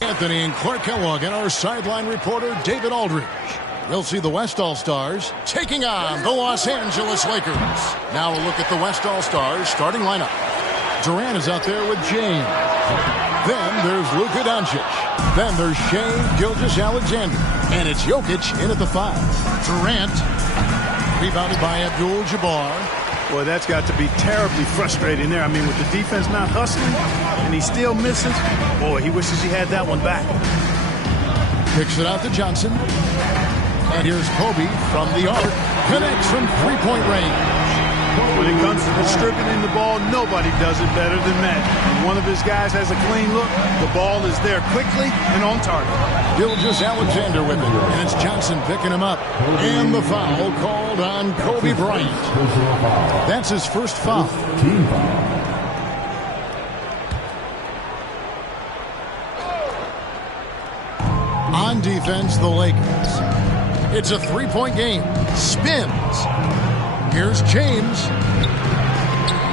Anthony and Clark Kellogg and our sideline reporter David Aldridge. We'll see the West All-Stars taking on the Los Angeles Lakers. Now a look at the West All-Stars starting lineup. Durant is out there with James. Then there's Luka Doncic. Then there's Shai Gilgeous-Alexander. And it's Jokic in at the 5. Durant, rebounded by Abdul-Jabbar. Boy, that's got to be terribly frustrating there. I mean, with the defense not hustling and he still misses, boy, he wishes he had that one back. Kicks it out to Johnson. And here's Kobe from the arc. Connects from three-point range. When it comes to distributing the ball, nobody does it better than Matt. When one of his guys has a clean look, the ball is there quickly and on target. Gilgeous-Alexander with it, and it's Johnson picking him up. And the foul called on Kobe Bryant. That's his first foul. On defense, the Lakers. It's a three-point game. Spins. Here's James.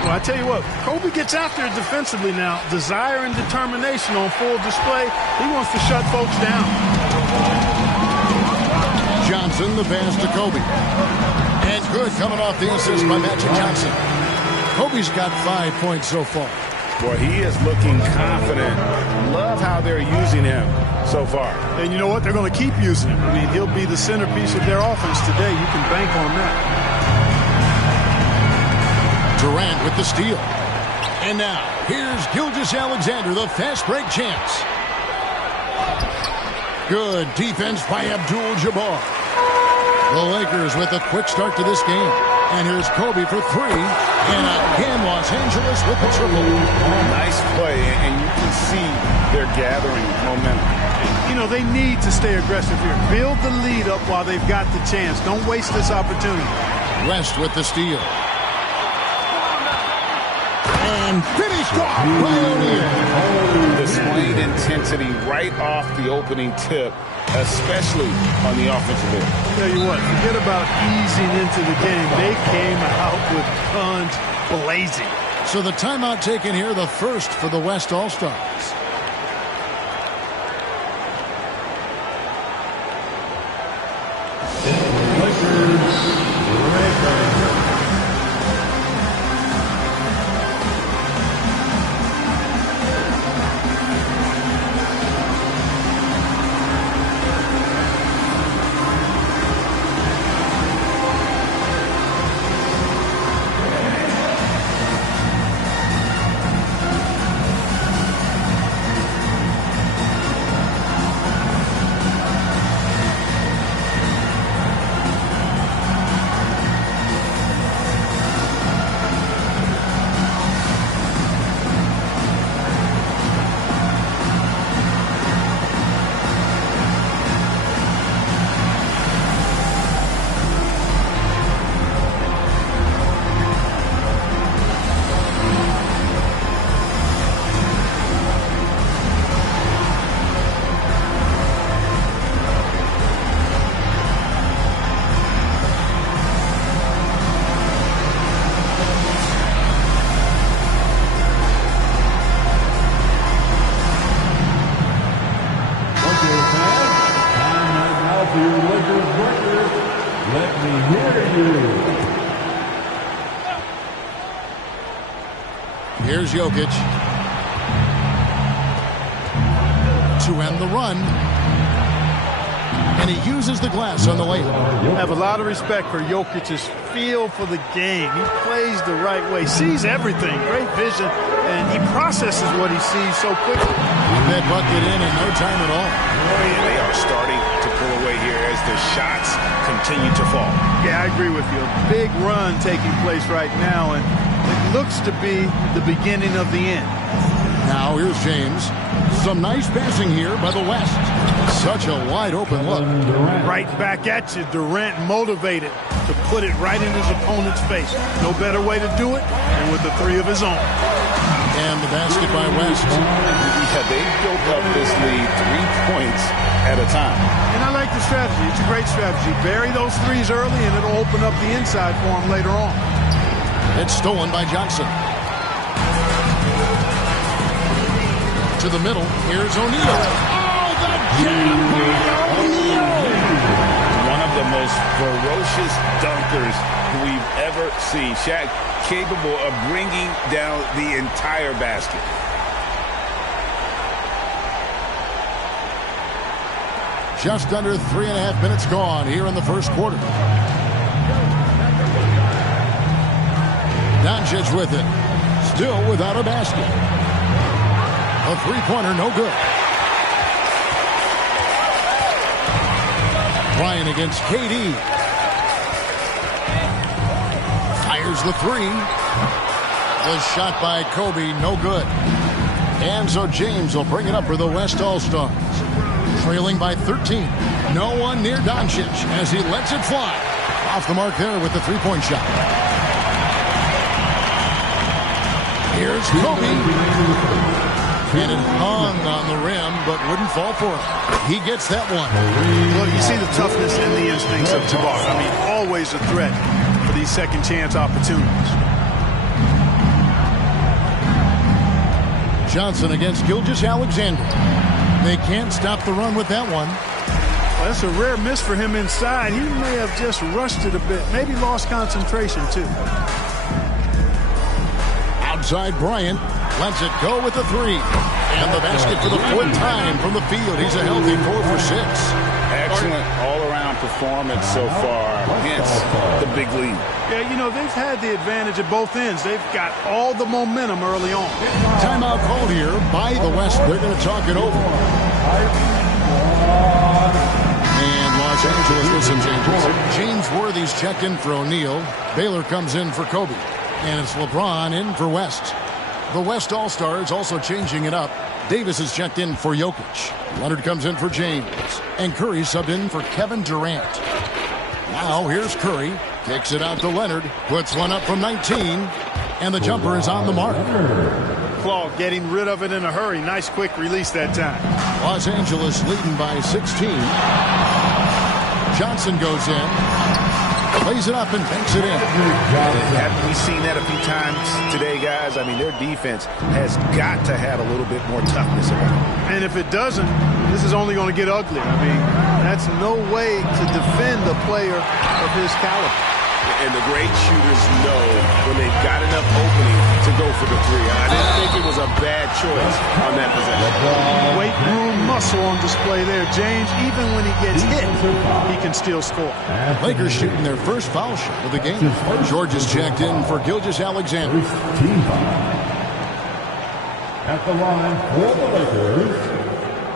Well, I tell you what, Kobe gets after it defensively now. Desire and determination on full display. He wants to shut folks down. Johnson, the pass to Kobe. And good coming off the assist by Magic Johnson. Kobe's got 5 points so far. Boy, he is looking confident. Love how they're using him so far. And you know what? They're going to keep using him. I mean, he'll be the centerpiece of their offense today. You can bank on that. Durant with the steal. And now, here's Gilgeous-Alexander, the fast break chance. Good defense by Abdul-Jabbar. The Lakers with a quick start to this game. And here's Kobe for 3. And again, Los Angeles with the triple. Nice play, and you can see they're gathering momentum. You know, they need to stay aggressive here. Build the lead up while they've got the chance. Don't waste this opportunity. West with the steal. And finished off by O'Neal. Displayed intensity right off the opening tip, especially on the offensive end. Tell you what, forget about easing into the game. They came out with guns blazing. So the timeout taken here, the first for the West All-Stars. Here's Jokic to end the run. And he uses the glass on the layup. I have a lot of respect for Jokic's feel for the game. He plays the right way, sees everything, great vision, and he processes what he sees so quickly. That bucket in no time at all. Oh, yeah, they are starting to pull away here as the shots continue to fall. Yeah, I agree with you. A big run taking place right now, and it looks to be the beginning of the end. Now here's James. Some nice passing here by the West. Such a wide open look. Right back at you. Durant motivated to put it right in his opponent's face. No better way to do it than with the three of his own. And the basket by West. Yeah, they built up this lead 3 points at a time. And I like the strategy. It's a great strategy. Bury those threes early, and it'll open up the inside for them later on. It's stolen by Johnson. To the middle. Here's O'Neal. Oh, the jam by O'Neal! One of the most ferocious dunkers we've ever seen. Shaq capable of bringing down the entire basket. Just under 3.5 minutes gone here in the first quarter. Doncic with it. Still without a basket. A three-pointer, no good. Bryant against KD. Fires the three. The shot by Kobe, no good. And so James will bring it up for the West All-Stars. Trailing by 13. No one near Doncic as he lets it fly. Off the mark there with the three-point shot. Here's Kobe. And it hung on the rim, but wouldn't fall for him. He gets that one. Look, you see the toughness and the instincts of Jabbar. I mean, always a threat for these second chance opportunities. Johnson against Gilgeous-Alexander. They can't stop the run with that one. Well, that's a rare miss for him inside. He may have just rushed it a bit. Maybe lost concentration, too. Outside Bryant. Lets it go with the three. And the basket for the fourth time from the field. He's a healthy 4 for 6. Excellent all-around performance so far. Hence the big lead. Yeah, you know, they've had the advantage at both ends. They've got all the momentum early on. Timeout called here by the West. They're going to talk it over. And Los Angeles with some changes. James Worthy's checked in for O'Neal. Baylor comes in for Kobe. And it's LeBron in for West. The West All-Stars also changing it up. Davis is checked in for Jokic. Leonard comes in for James. And Curry subbed in for Kevin Durant. Now here's Curry. Kicks it out to Leonard. Puts one up from 19. And the jumper is on the mark. Claw getting rid of it in a hurry. Nice quick release that time. Los Angeles leading by 16. Johnson goes in. Plays it up and banks it in. Haven't we seen that a few times today, guys? I mean, their defense has got to have a little bit more toughness around. And if it doesn't, this is only going to get ugly. I mean, that's no way to defend a player of his caliber. And the great shooters know when they've got enough opening to go for the three. I didn't think it was a bad choice on that possession. Weight room muscle on display there. James, even when he gets hit, he can still score. Lakers shooting their first foul shot of the game. George is checked in for Gilgeous-Alexander. At the line for the Lakers,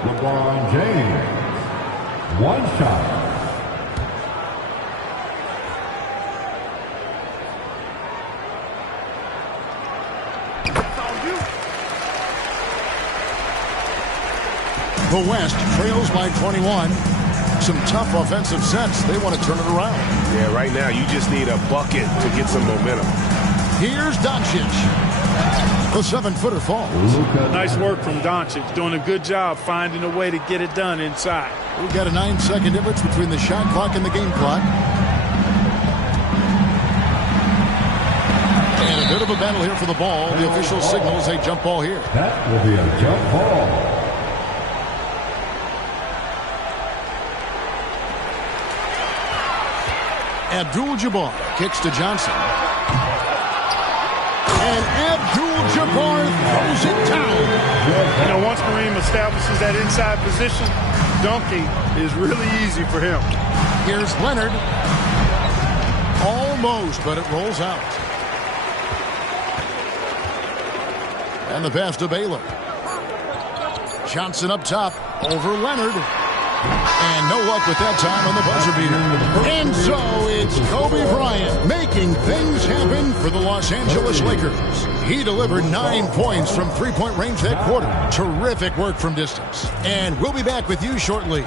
LeBron James. One shot. The West trails by 21. Some tough offensive sets. They want to turn it around. Yeah, right now you just need a bucket to get some momentum. Here's Doncic. The 7-footer falls. Nice work from Doncic. Doing a good job finding a way to get it done inside. We've got a 9-second difference between the shot clock and the game clock. And a bit of a battle here for the ball. The official signals a jump ball here. That will be a jump ball. Abdul-Jabbar kicks to Johnson. And Abdul-Jabbar throws it down. You know, once Kareem establishes that inside position, dunking is really easy for him. Here's Leonard. Almost, but it rolls out. And the pass to Baylor. Johnson up top over Leonard. And no luck with that time on the buzzer beater. And so it's Kobe Bryant making things happen for the Los Angeles Lakers. He delivered 9 points from three-point range that quarter. Terrific work from distance. And we'll be back with you shortly.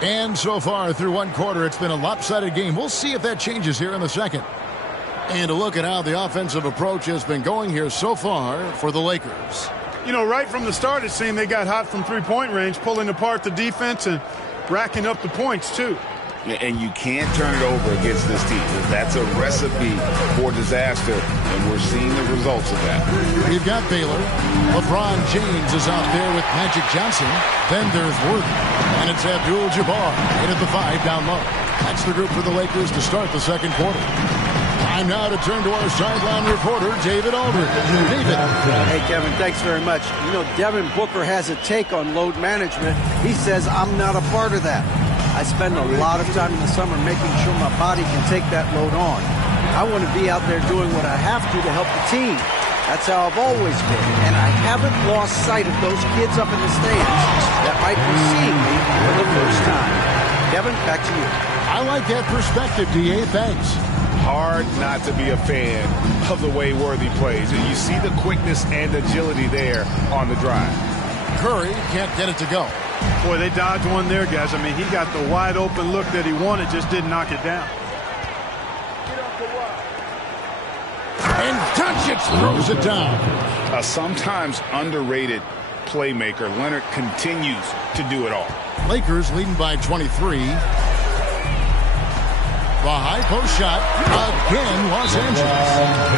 And so far through one quarter, it's been a lopsided game. We'll see if that changes here in the second. And a look at how the offensive approach has been going here so far for the Lakers. You know, right from the start, it seemed they got hot from three-point range, pulling apart the defense and racking up the points, too. And you can't turn it over against this team. That's a recipe for disaster, and we're seeing the results of that. We've got Baylor. LeBron James is out there with Magic Johnson. Then there's Worthy. And it's Abdul-Jabbar in at the 5 down low. That's the group for the Lakers to start the second quarter. Time now to turn to our sideline reporter, David Aldridge. David. Hey, Kevin, thanks very much. You know, Devin Booker has a take on load management. He says, I'm not a part of that. I spend a lot of time in the summer making sure my body can take that load on. I want to be out there doing what I have to help the team. That's how I've always been. And I haven't lost sight of those kids up in the stands that might be seeing me for the first time. Kevin, back to you. I like that perspective, D.A. Thanks. Hard not to be a fan of the way Worthy plays. And you see the quickness and agility there on the drive. Curry can't get it to go. Boy, they dodged one there, guys. I mean, he got the wide-open look that he wanted, just didn't knock it down. And Doncic throws it down. A sometimes underrated playmaker. Leonard continues to do it all. Lakers leading by 23. The high post shot again, Los Angeles.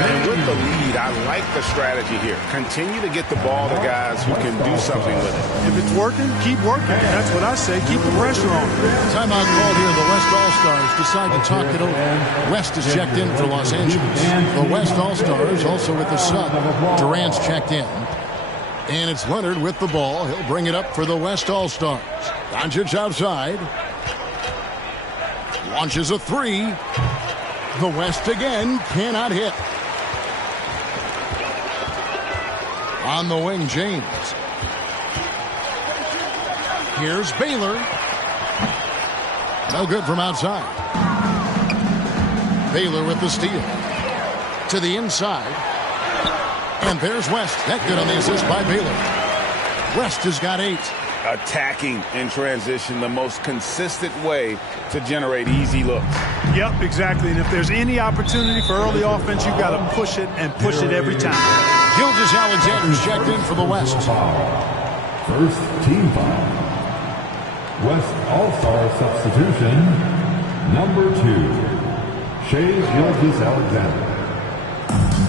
And with the lead, I like the strategy here. Continue to get the ball to guys who can do something with it. If it's working, keep working. That's what I say. Keep the pressure on. Timeout called here. The West All-Stars decide to talk it over. West is checked in for Los Angeles. The West All-Stars also with the sub. Durant's checked in. And it's Leonard with the ball. He'll bring it up for the West All-Stars. Doncic outside. Launches a three. The West again cannot hit. On the wing, James. Here's Baylor. No good from outside. Baylor with the steal. To the inside. And there's West. That good on the assist by Baylor. West has got 8. Attacking in transition, the most consistent way to generate easy looks. Yep, exactly. And if there's any opportunity for early offense, you've got to push it and push it every time. Gilgeous-Alexander's checked in for the West. First team foul. West All-Star substitution, number 2, Shai Gilgeous-Alexander.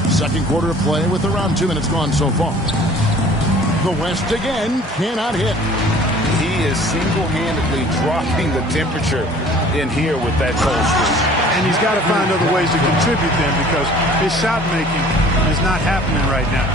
Second quarter of play with around 2 minutes gone so far. The West again cannot hit. He is single-handedly dropping the temperature in here with that cold streak. And he's got to find other ways to contribute then because his shot making is not happening right now.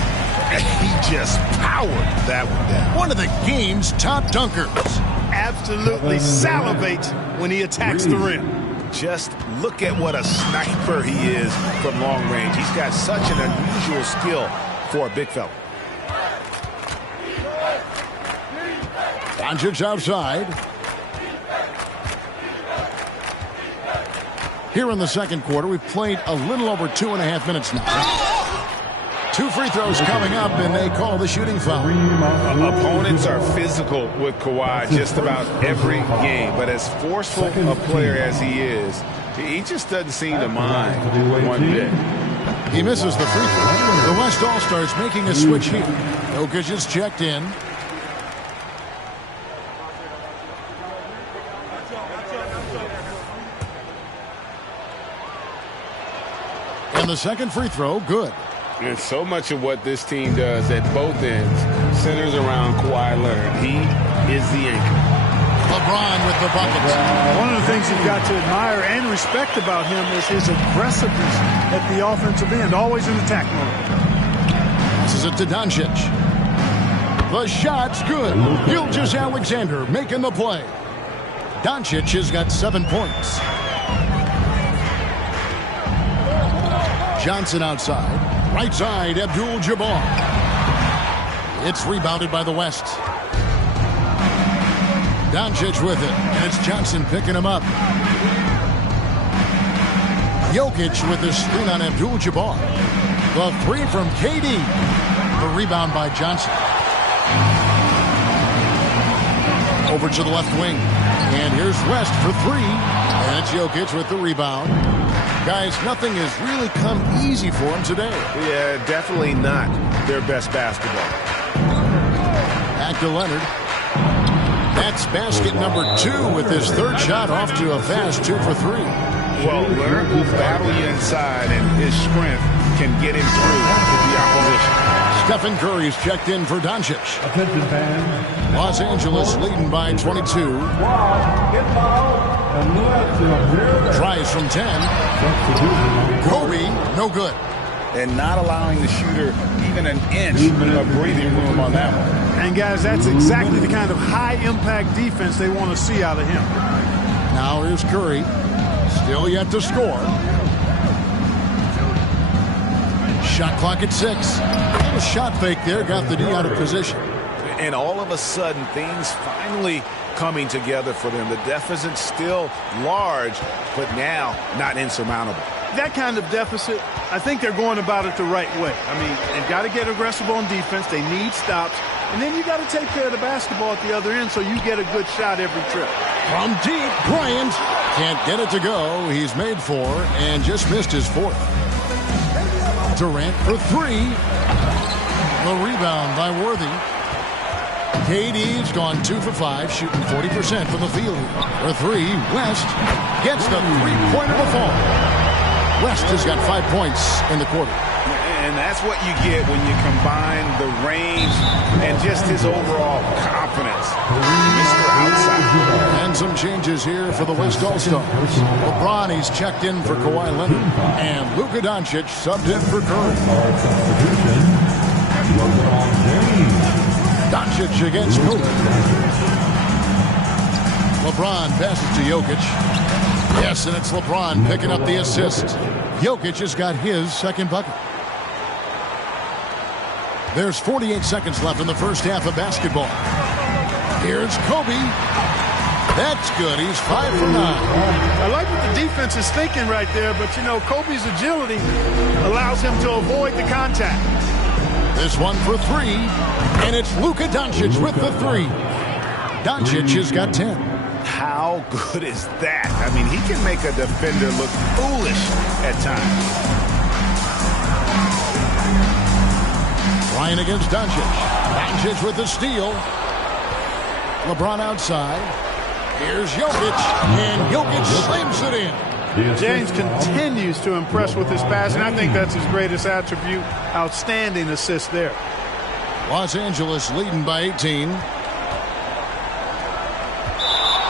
He just powered that one down. One of the game's top dunkers. Absolutely salivates when he attacks the rim. Just look at what a sniper he is from long range. He's got such an unusual skill for a big fella. Doncic outside. Here in the second quarter, we've played a little over 2.5 minutes now. 2 free throws coming up, and they call the shooting foul. Opponents are physical with Kawhi just about every game, but as forceful a player as he is, he just doesn't seem to mind one bit. He misses the free throw. The West All-Stars making a switch here. Jokic is checked in. And the second free throw, good. And so much of what this team does at both ends centers around Kawhi Leonard. He is the anchor. LeBron with the buckets. One of the things you've got to admire and respect about him is his aggressiveness at the offensive end, always in attack mode. This is it to Doncic. The shot's good. Gilgeous-Alexander making the play. Doncic has got 7 points. Johnson outside. Right side, Abdul-Jabbar. It's rebounded by the West. Doncic with it, and it's Johnson picking him up. Jokic with the screen on Abdul-Jabbar. The 3 from KD. The rebound by Johnson. Over to the left wing. And here's West for three. And it's Jokic with the rebound. Guys, nothing has really come easy for him today. Yeah, definitely not their best basketball. Back to Leonard. That's basket number 2 with his third shot off to a fast 2 for 3. Well, Leonard will battle you inside, and his strength can get him through the opposition. Stephen Curry's checked in for Doncic. Attention fans. Los Angeles leading by 22. Tries from 10. Kobe, no good. And not allowing the shooter even an inch of breathing room on that one. And, guys, that's exactly the kind of high-impact defense they want to see out of him. Now here's Curry. Still yet to score. Shot clock at 6. A shot fake there. Got the D out of position. And all of a sudden, things finally coming together for them. The deficit's still large, but now not insurmountable. That kind of deficit, I think they're going about it the right way. I mean, they've got to get aggressive on defense. They need stops. And then you got to take care of the basketball at the other end so you get a good shot every trip. From deep, Bryant can't get it to go. He's made 4 and just missed his 4th. Durant for 3. The rebound by Worthy. KD's gone 2 for 5, shooting 40% from the field. For 3, West gets the three-pointer to fall. West has got 5 points in the quarter. And that's what you get when you combine the range and just his overall confidence. Mr. Outside. And some changes here for the West All-Stars. LeBron, he's checked in for Kawhi Leonard. And Luka Doncic subbed in for Curry. Doncic against Kobe. LeBron passes to Jokic. Yes, and it's LeBron picking up the assist. Jokic has got his second bucket. There's 48 seconds left in the first half of basketball. Here's Kobe. That's good. He's 5 for 9. I like what the defense is thinking right there, but, you know, Kobe's agility allows him to avoid the contact. This one for 3, and it's Luka Doncic with the 3. Doncic has got 10. How good is that? I mean, he can make a defender look foolish at times. Ryan against Doncic. Doncic with the steal. LeBron outside. Here's Jokic, and Jokic slams it in. James continues to impress with his passing. I think that's his greatest attribute. Outstanding assist there. Los Angeles leading by 18.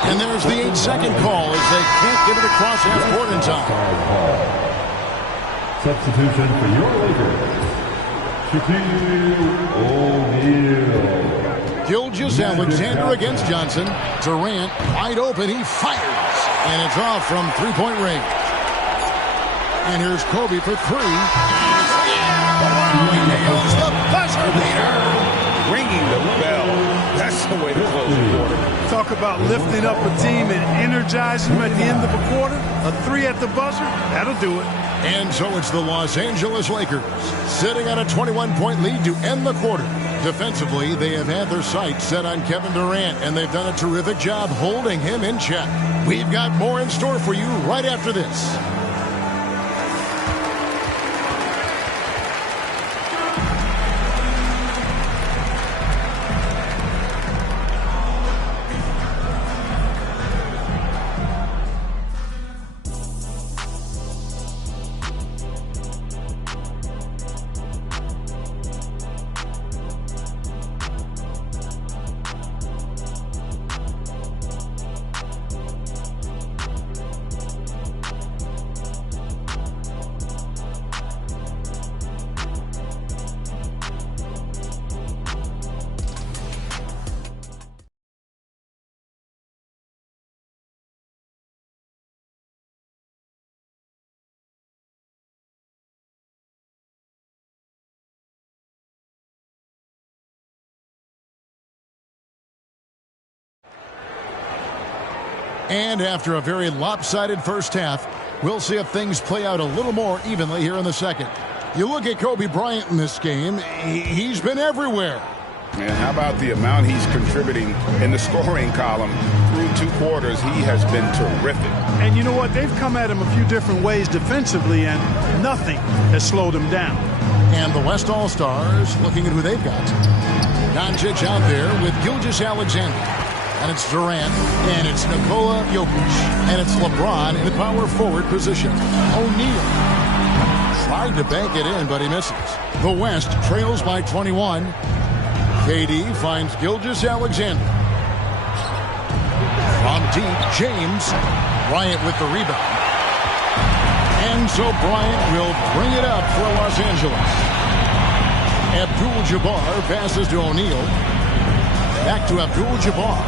And there's the 8-second call as they can't get it across half-court in time. Substitution for your Lakers. Shaquille O'Neal. Gilgeous Alexander against Johnson. Durant wide open. He fires. And it's off from three-point range. And here's Kobe for 3. Nails the buzzer beater. Ringing the bell. That's the way to close the quarter. Talk about lifting up a team and energizing them at the end of a quarter. A 3 at the buzzer, that'll do it. And so it's the Los Angeles Lakers sitting on a 21-point lead to end the quarter. Defensively, they have had their sights set on Kevin Durant, and they've done a terrific job holding him in check. We've got more in store for you right after this. And after a very lopsided first half, we'll see if things play out a little more evenly here in the second. You look at Kobe Bryant in this game, he's been everywhere. And how about the amount he's contributing in the scoring column through 2 quarters, he has been terrific. And you know what? They've come at him a few different ways defensively, and nothing has slowed him down. And the West All-Stars looking at who they've got. Doncic out there with Gilgeous-Alexander. And it's Durant. And it's Nikola Jokic. And it's LeBron in the power forward position. O'Neal tried to bank it in, but he misses. The West trails by 21. KD finds Gilgeous-Alexander. From deep, James. Bryant with the rebound. And so Bryant will bring it up for Los Angeles. Abdul-Jabbar passes to O'Neal. Back to Abdul-Jabbar.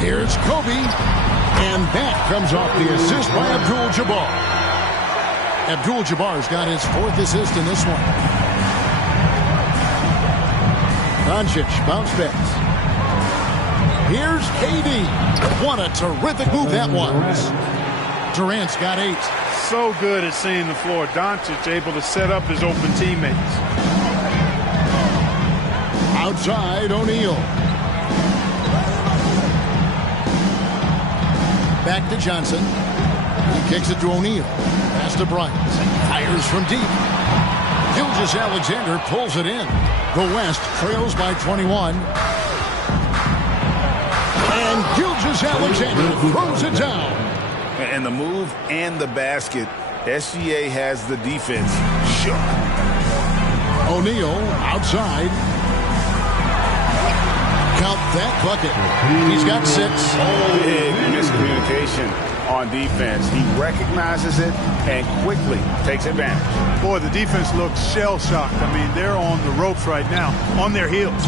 Here's Kobe. And that comes off the assist by Abdul-Jabbar. Abdul-Jabbar's got his 4th assist in this one. Doncic bounce pass. Here's KD. What a terrific move that was. Durant's got 8. So good at seeing the floor. Doncic able to set up his open teammates. Outside, O'Neal. Back to Johnson. He kicks it to O'Neal. Pass to Bryant. Fires from deep. Gilgeous-Alexander pulls it in. The West trails by 21. And Gilgeous-Alexander throws it down. And the move and the basket, SGA has the defense shook. O'Neal outside. Count that bucket. He's got 6. Big miscommunication on defense. He recognizes it and quickly takes advantage. Boy, the defense looks shell-shocked. I mean, they're on the ropes right now, on their heels.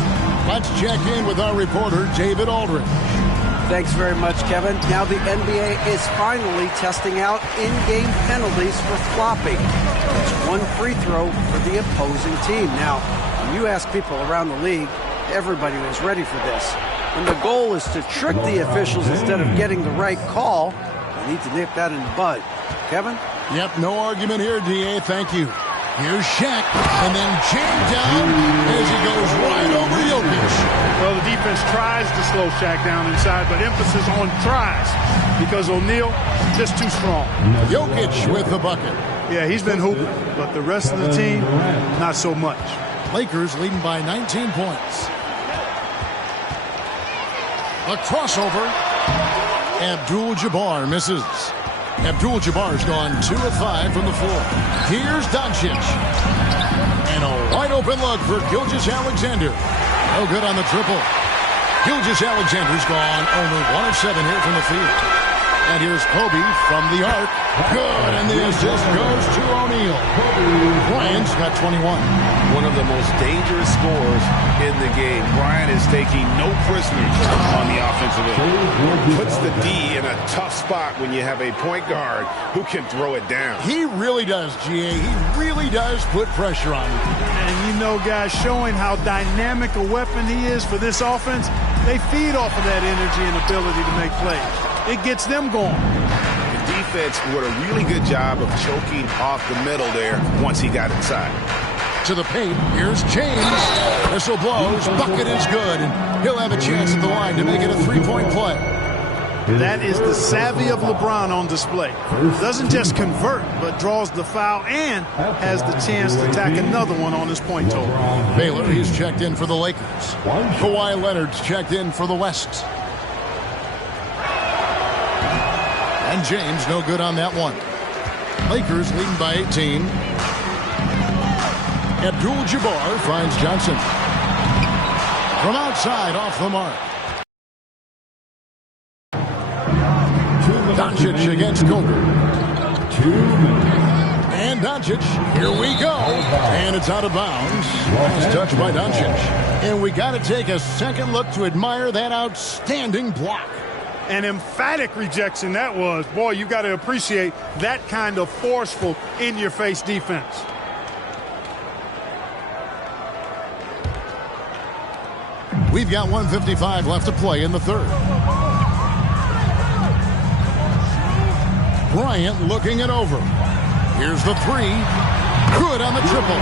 Let's check in with our reporter, David Aldridge. Thanks very much, Kevin. Now the NBA is finally testing out in-game penalties for flopping. It's 1 free throw for the opposing team. Now, when you ask people around the league, everybody was ready for this. When the goal is to trick the officials instead of getting the right call, they need to nip that in the bud. Kevin? Yep, no argument here, DA. Thank you. Here's Shaq, and then jammed down as he goes right over Jokic. Well, the defense tries to slow Shaq down inside, but emphasis on tries because O'Neal just too strong. Jokic with the bucket. Yeah, he's been hooping, but the rest of the team, not so much. Lakers leading by 19 points. A crossover. Abdul-Jabbar misses. Abdul-Jabbar's gone 2 of 5 from the floor. Here's Doncic. And a wide open look for Gilgeous-Alexander. No good on the triple. Gilgeous-Alexander's gone only 1 of 7 here from the field. And here's Kobe from the arc. Good, and the assist goes to O'Neal. Bryant's got 21. One of the most dangerous scorers in the game. Bryant is taking no prisoners on the offensive end. Puts the D in a tough spot when you have a point guard who can throw it down. He really does, GA. He really does put pressure on him. And you know, guys, showing how dynamic a weapon he is for this offense, they feed off of that energy and ability to make plays. It gets them going. The defense did a really good job of choking off the middle there once he got inside. To the paint, here's James. Whistle blows, bucket is good, and he'll have a chance at the line to make it a 3-point play. That is the savvy of LeBron on display. Doesn't just convert, but draws the foul and has the chance to tack another one on his point total. Baylor, he's checked in for the Lakers. Kawhi Leonard's checked in for the West. And James, no good on that one. Lakers leading by 18. Abdul-Jabbar finds Johnson. From outside, off the mark. Doncic against Kobe. And Doncic, here we go. And it's out of bounds. Last touch by Doncic. And we got to take a second look to admire that outstanding block. An emphatic rejection that was. Boy, you got to appreciate that kind of forceful, in-your-face defense. We've got 1:55 left to play in the third. Bryant looking it over. Here's the 3. Good on the triple.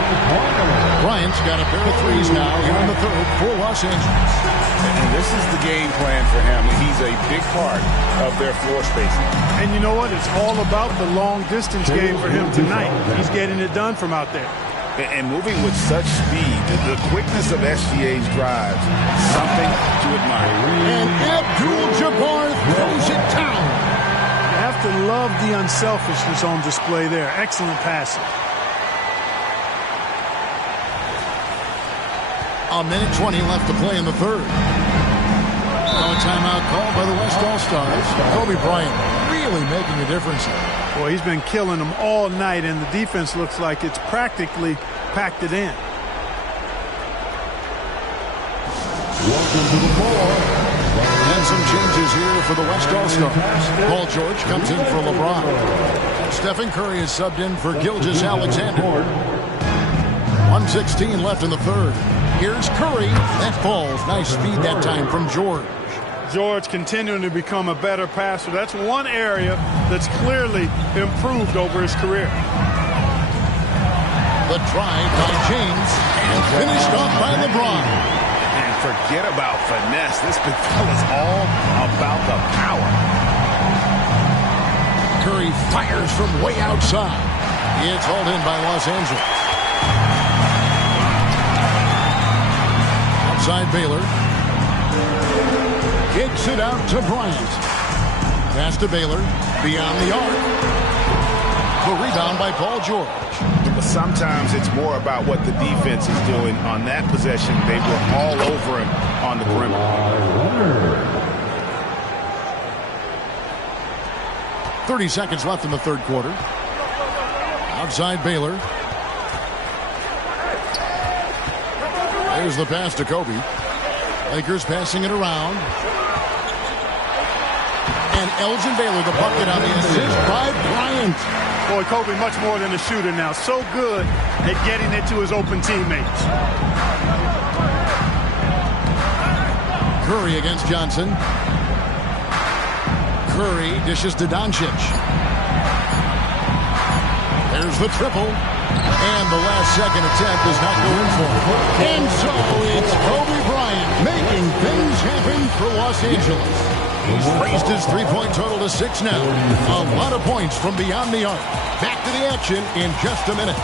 Bryant's got a pair of threes now here in the third for Los Angeles. And this is the game plan for him. He's a big part of their floor spacing. And you know what? It's all about the long-distance game for him tonight. He's getting it done from out there. And moving with such speed, the quickness of SGA's drives, something to admire. And Abdul-Jabbar throws it down. You have to love the unselfishness on display there. Excellent passing. A minute 20 left to play in the third. A timeout called by the West All-Stars. Kobe Bryant really making a difference here. Boy, he's been killing them all night, and the defense looks like it's practically packed it in. Welcome to the floor. And some changes here for the West All-Stars. Paul George comes in for LeBron. Stephen Curry is subbed in for Gilgeous-Alexander. 1:16 left in the third. Here's Curry. That falls. Nice speed that time from George. George continuing to become a better passer. That's one area that's clearly improved over his career. The drive by James and finished off by LeBron. And forget about finesse. This big fella's all about the power. Curry fires from way outside. It's hauled in by Los Angeles. Outside Baylor. Kicks it out to Bryant. Pass to Baylor. Beyond the arc. The rebound by Paul George. But sometimes it's more about what the defense is doing on that possession. They were all over him on the perimeter. 30 seconds left in the third quarter. Outside Baylor. There's the pass to Kobe. Lakers passing it around. And Elgin Baylor, the bucket on the assist by Bryant. Boy, Kobe much more than a shooter now. So good at getting it to his open teammates. Curry against Johnson. Curry dishes to Doncic. There's the triple. And the last second attempt does not go in for him. And so it's Kobe Bryant making things happen for Los Angeles. He's raised his three-point total to 6 now. A lot of points from beyond the arc. Back to the action in just a minute.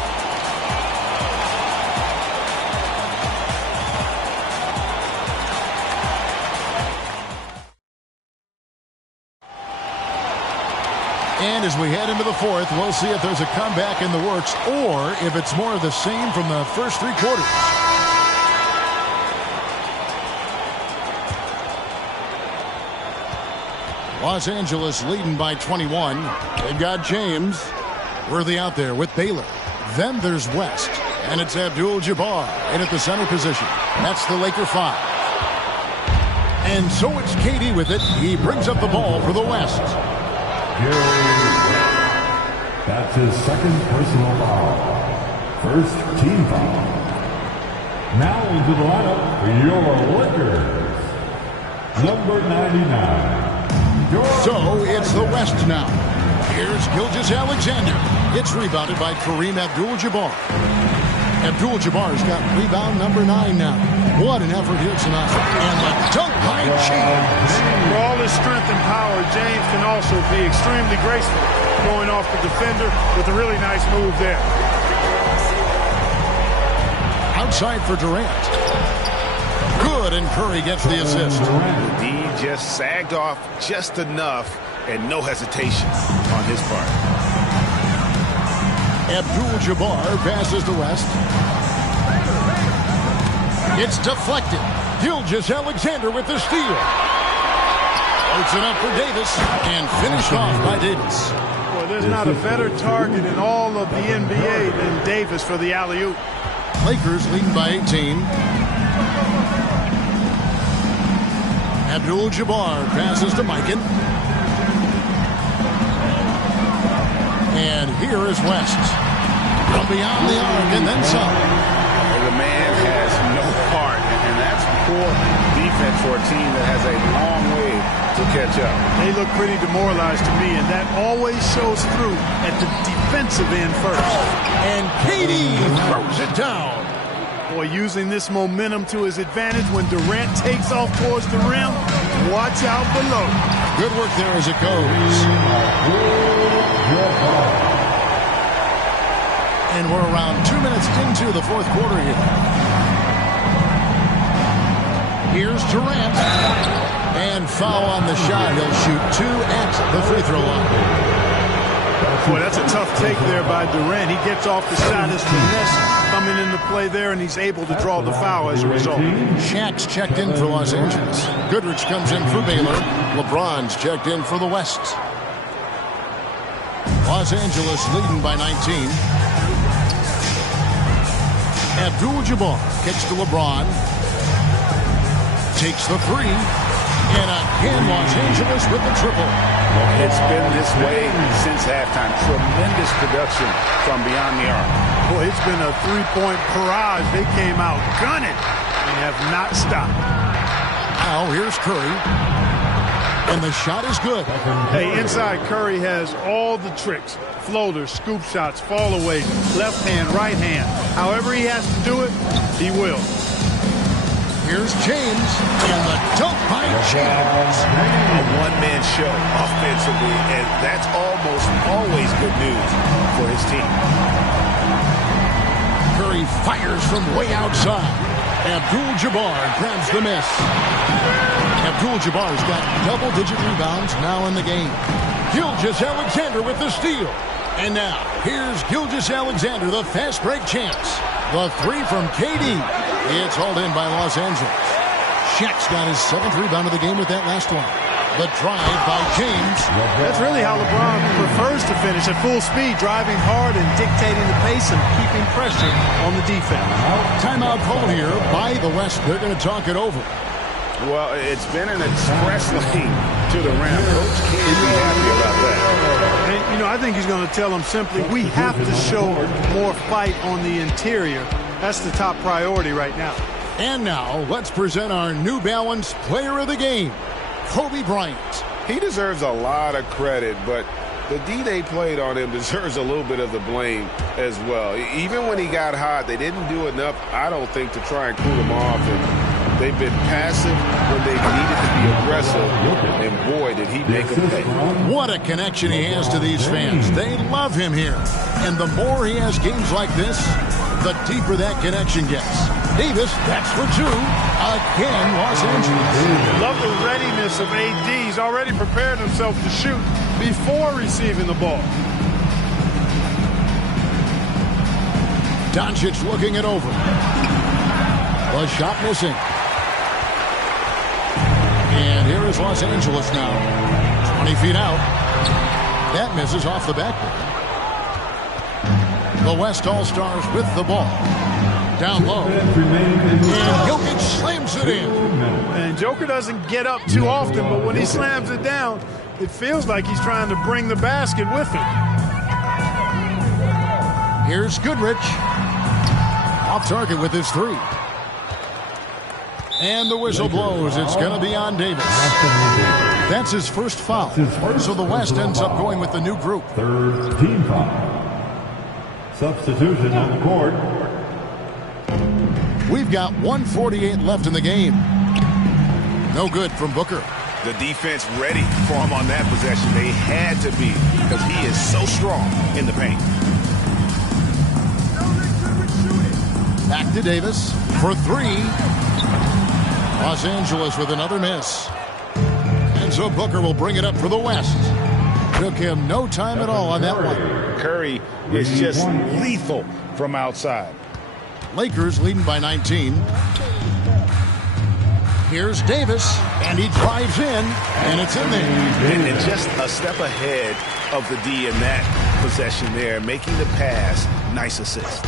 And as we head into the fourth, we'll see if there's a comeback in the works or if it's more of the same from the first three quarters. Los Angeles leading by 21. They've got James. Worthy out there with Baylor. Then there's West. And it's Abdul-Jabbar in at the center position. That's the Laker 5. And so it's KD with it. He brings up the ball for the West. That's his second personal foul. First team foul. Now into the lineup for your Lakers. Number 99. So it's the West now. Here's Gilgeous-Alexander. It's rebounded by Kareem Abdul-Jabbar. Abdul-Jabbar's got rebound number 9 now. What an effort here tonight. And the dunk by James. For all his strength and power, James can also be extremely graceful, going off the defender with a really nice move there. Outside for Durant. Good, and Curry gets the assist. D just sagged off just enough and no hesitation on his part. Abdul-Jabbar passes to West. It's deflected. Gilgeous-Alexander with the steal. Puts it up for Davis and finished off by Davis. Boy, there's not a better target in all of the NBA than Davis for the alley-oop. Lakers leading by 18. Abdul-Jabbar passes to Mikan. And here is West. From beyond the arc and then some. The man has no heart, and that's poor defense for a team that has a long way to catch up. They look pretty demoralized to me, and that always shows through at the defensive end first. And KD throws it down. Boy, using this momentum to his advantage when Durant takes off towards the rim. Watch out below. Good work there as it goes. And we're around 2 minutes into the fourth quarter here. Here's Durant. And foul on the shot. He'll shoot 2 at the free throw line. Boy, that's a tough take there by Durant. He gets off the shot as finesse coming into play there, and he's able to draw the foul as a result. Shaq's checked in for Los Angeles. Goodrich comes in for Baylor. LeBron's checked in for the West. Los Angeles leading by 19. Abdul-Jabbar kicks to LeBron. Takes the three. And again, Los Angeles with the triple. It's been this way since halftime. Tremendous production from beyond the arc. Boy, it's been a three-point barrage. They came out gunning and have not stopped. Now here's Curry. And the shot is good. Hey, inside Curry has all the tricks. Floaters, scoop shots, fall away, left hand, right hand. However he has to do it, he will. Here's James, and the dunk by James. A one-man show offensively, and that's almost always good news for his team. Curry fires from way outside. Abdul-Jabbar grabs the miss. Abdul-Jabbar's got double-digit rebounds now in the game. Gilgeous-Alexander with the steal. And now, here's Gilgeous-Alexander, the fast break champs. The three from KD. It's hauled in by Los Angeles. Shaq's got his 7th rebound of the game with that last one. The drive by James. That's really how LeBron prefers to finish at full speed, driving hard and dictating the pace and keeping pressure on the defense. Timeout call here by the West. They're going to talk it over. Well, it's been an express lane to the rim. Coach can't be happy about that. And, you know, I think he's going to tell them simply, we have to show more fight on the interior. That's the top priority right now. And now, let's present our New Balance Player of the Game, Kobe Bryant. He deserves a lot of credit, but the D they played on him deserves a little bit of the blame as well. Even when he got hot, they didn't do enough, I don't think, to try and cool him off. And they've been passive when they needed to be aggressive, and boy, did he make them pay. What a connection he has to these fans. They love him here. And the more he has games like this, the deeper that connection gets. Davis, that's for 2. Again, Los Angeles. Love the readiness of AD. He's already prepared himself to shoot before receiving the ball. Doncic looking it over. The shot missing. And here is Los Angeles now. 20 feet out. That misses off the backboard. The West All-Stars with the ball. Down low. And Jokic slams it in. And Joker doesn't get up too often, but when he slams it down, it feels like he's trying to bring the basket with him. Here's Goodrich. Off target with his 3. And the whistle blows. It's going to be on Davis. That's his first foul. So the West ends up going with the new group. 3rd team foul. Substitution on the court. We've got 1:48 left in the game. No good from Booker. The defense ready for him on that possession. They had to be, because he is so strong in the paint. Back to Davis for 3. Los Angeles with another miss. And so Booker will bring it up for the West. Took him no time at all on that one. Curry is just lethal from outside. Lakers leading by 19. Here's Davis, and he drives in, and it's in there. And just a step ahead of the D in that possession there, making the pass. Nice assist.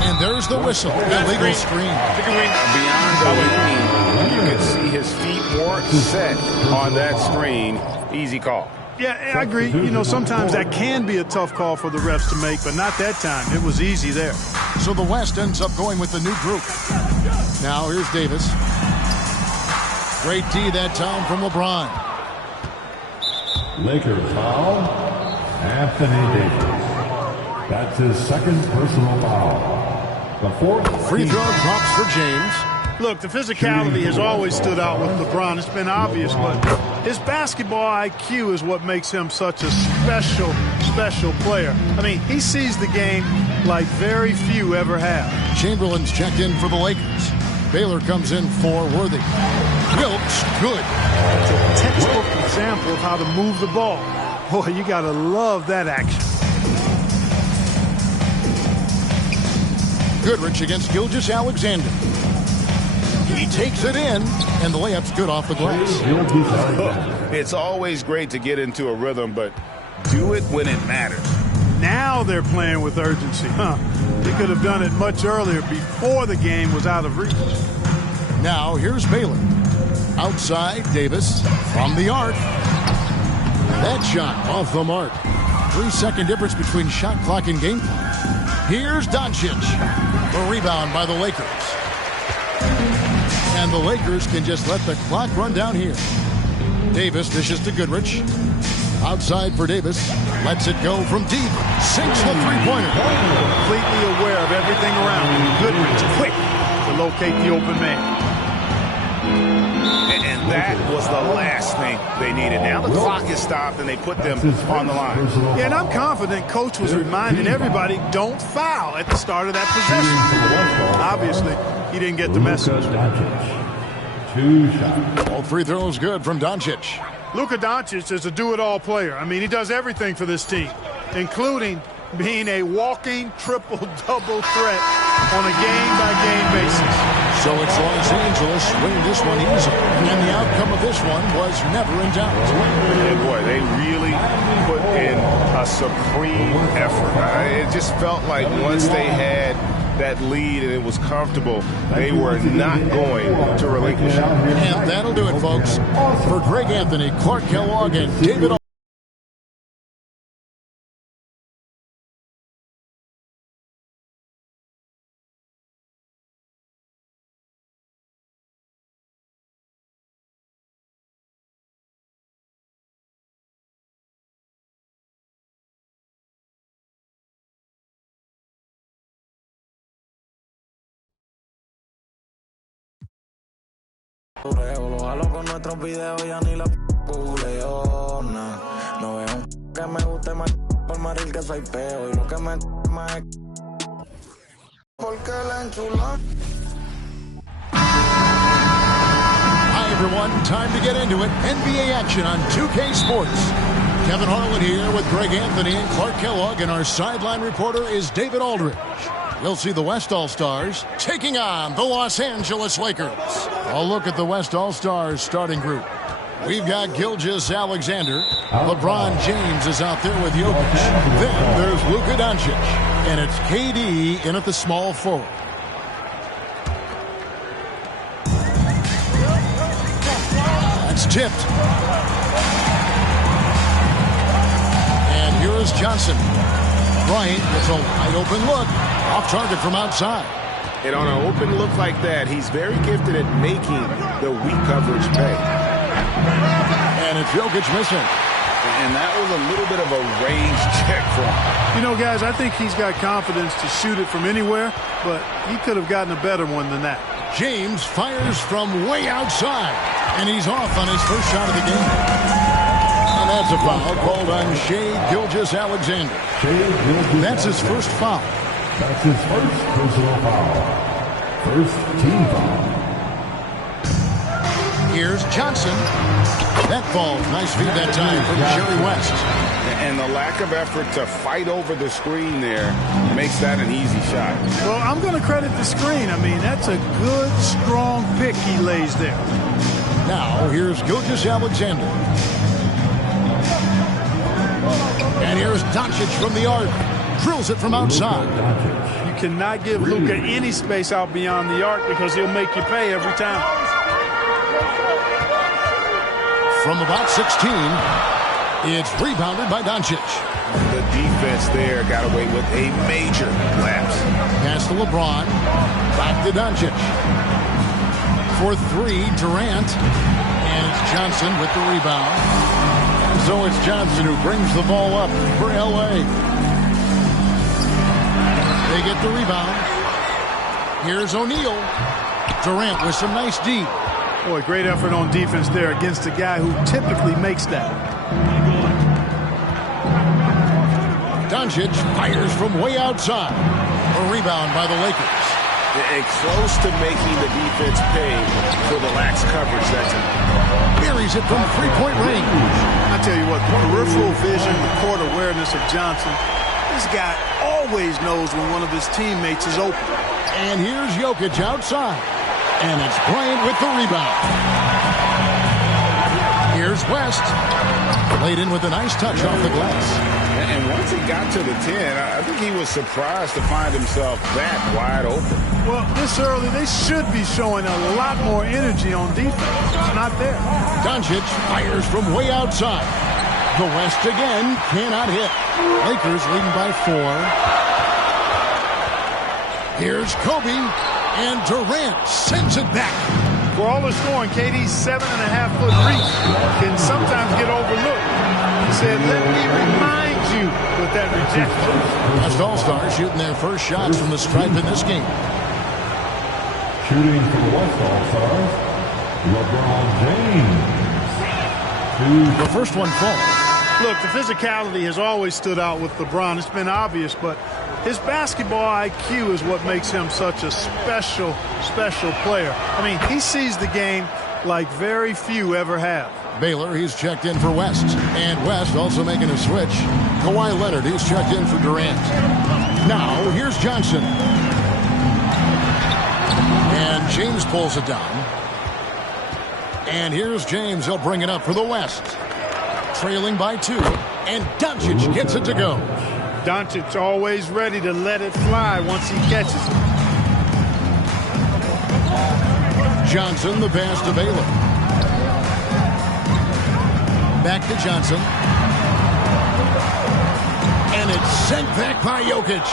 And there's the whistle. Illegal screen. Beyond the lane, you can see his feet weren't set on that screen. Easy call. Yeah, I agree. You know, sometimes that can be a tough call for the refs to make, but not that time. It was easy there. So the West ends up going with the new group. Now here's Davis. Great D that time from LeBron. Lakers foul, Anthony Davis. That's his second personal foul. The fourth Free throw drops for James. Look, the physicality has always stood out with LeBron. It's been obvious, but his basketball IQ is what makes him such a special, special player. I mean, he sees the game like very few ever have. Chamberlain's checked in for the Lakers. Baylor comes in for Worthy. Wilkes, good. It's a textbook example of how to move the ball. Boy, you got to love that action. Goodrich against Gilgeous-Alexander. He takes it in, and the layup's good off the glass. It's always great to get into a rhythm, but do it when it matters. Now they're playing with urgency. They could have done it much earlier before the game was out of reach. Now here's Baylor. Outside, Davis from the arc. That shot off the mark. 3-second difference between shot clock and game clock. Here's Doncic. The rebound by the Lakers. And the Lakers can just let the clock run down here. Davis dishes to Goodrich. Outside for Davis. Lets it go from deep. Sinks the three-pointer. Completely aware of everything around him. Goodrich quick to locate the open man. And that was the last thing they needed. Now the clock is stopped and they put them on the line. Yeah, and I'm confident Coach was reminding everybody, don't foul at the start of that possession. Obviously, he didn't get the message. All free throws good from Doncic. Luka Doncic is a do-it-all player. I mean, he does everything for this team, including being a walking triple-double threat on a game-by-game basis. So it's Los Angeles winning this one easily. And the outcome of this one was never in doubt. And boy, they really put in a supreme effort. It just felt like once they had that lead and it was comfortable, they were not going to relinquish it. And that'll do it, folks. For Greg Anthony, Clark Kellogg, and David Lo jalo con nuestros videos, ya ni la googleo, no veo que me guste más por maril que soy peo y lo que me más es porque la enchulada. Hi, everyone. Time to get into it. NBA action on 2K Sports. Kevin Harlan here with Greg Anthony and Clark Kellogg, and our sideline reporter is David Aldridge. We'll see the West All-Stars taking on the Los Angeles Lakers. A look at the West All-Stars starting group. We've got Gilgeous-Alexander. LeBron James is out there with Jokic. Then there's Luka Doncic. And it's KD in at the small forward. That's tipped. And here is Johnson. Bryant gets a wide open look. Off target from outside. And on an open look like that, he's very gifted at making the weak coverage pay. And it's Jokic missing. And that was a little bit of a range check for him. You know, guys, I think he's got confidence to shoot it from anywhere, but he could have gotten a better one than that. James fires from way outside, and he's off on his first shot of the game. And that's a foul called on Shai Gilgeous-Alexander. That's his first foul. That's his first personal foul. First team foul. Here's Johnson. That falls. Nice feed that time from Jerry West. And the lack of effort to fight over the screen there makes that an easy shot. Well, I'm going to credit the screen. I mean, that's a good, strong pick he lays there. Now, here's Gilgeous-Alexander. And here's Doncic from the arc. Drills it from outside. You cannot give Luka any space out beyond the arc because he'll make you pay every time. From about 16, it's rebounded by Doncic. The defense there got away with a major lapse. Pass to LeBron. Back to Doncic. for three, Durant. And it's Johnson with the rebound. So it's Johnson who brings the ball up for L.A. They get the rebound. Here's O'Neal. Durant with some nice D. Boy, great effort on defense there against a guy who typically makes that. Doncic fires from way outside. A rebound by the Lakers. And close to making the defense pay for the lax coverage that time. Buries it from three-point range. I tell you what, the peripheral vision, the court awareness of Johnson, this guy always knows when one of his teammates is open. And here's Jokic outside. And it's Bryant with the rebound. Here's West. Laid in with a nice touch off the glass. And once he got to the 10, I think he was surprised to find himself that wide open. Well, this early, they should be showing a lot more energy on defense. It's not there. Doncic fires from way outside. The West again cannot hit. Lakers leading by 4. Here's Kobe, and Durant sends it back. For all the scoring, KD's 7.5-foot reach can sometimes get overlooked. He said, let me remind you with that rejection. West All-Stars shooting their first shots from the stripe in this game. Shooting for the West All-Stars, LeBron James. The first one falls. Look, the physicality has always stood out with LeBron. It's been obvious, but his basketball IQ is what makes him such a special player. I mean, he sees the game like very few ever have. Baylor, he's checked in for West. And West also making a switch. Kawhi Leonard, he's checked in for Durant. Now, here's Johnson. And James pulls it down. And here's James. He'll bring it up for the West. Trailing by 2. And Doncic gets it to go. Doncic always ready to let it fly once he catches it. Johnson, the pass to Baylor. Back to Johnson. And it's sent back by Jokic.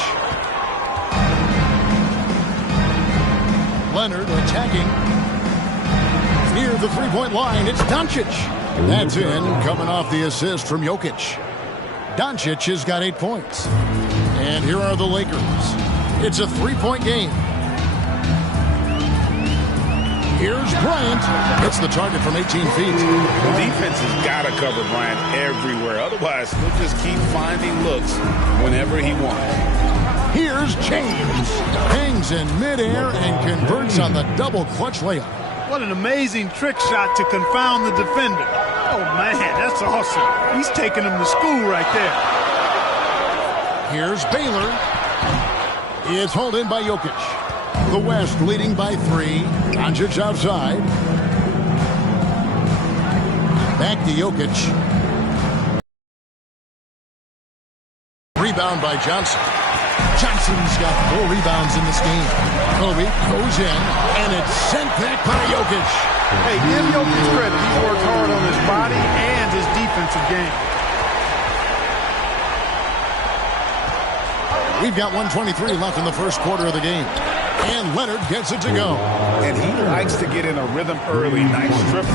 Leonard attacking. Near the three-point line, it's Doncic. That's in, coming off the assist from Jokic. Doncic has got 8 points. And here are the Lakers. It's a three-point game. Here's Bryant. Hits the target from 18 feet. The defense has got to cover Bryant everywhere. Otherwise, he'll just keep finding looks whenever he wants. Here's James. Hangs in midair and converts on the double clutch layup. What an amazing trick shot to confound the defender. Oh, man, that's awesome. He's taking him to school right there. Here's Baylor. It's hauled in by Jokic. The West leading by 3. Doncic outside. Back to Jokic. Rebound by Johnson. Johnson's got 4 rebounds in this game. Kobe goes in, and it's sent back by Jokic. Hey, give Jokic credit. He's worked hard on his body and his defensive game. We've got 1:23 left in the first quarter of the game. And Leonard gets it to go. And he likes to get in a rhythm early. Nice triple.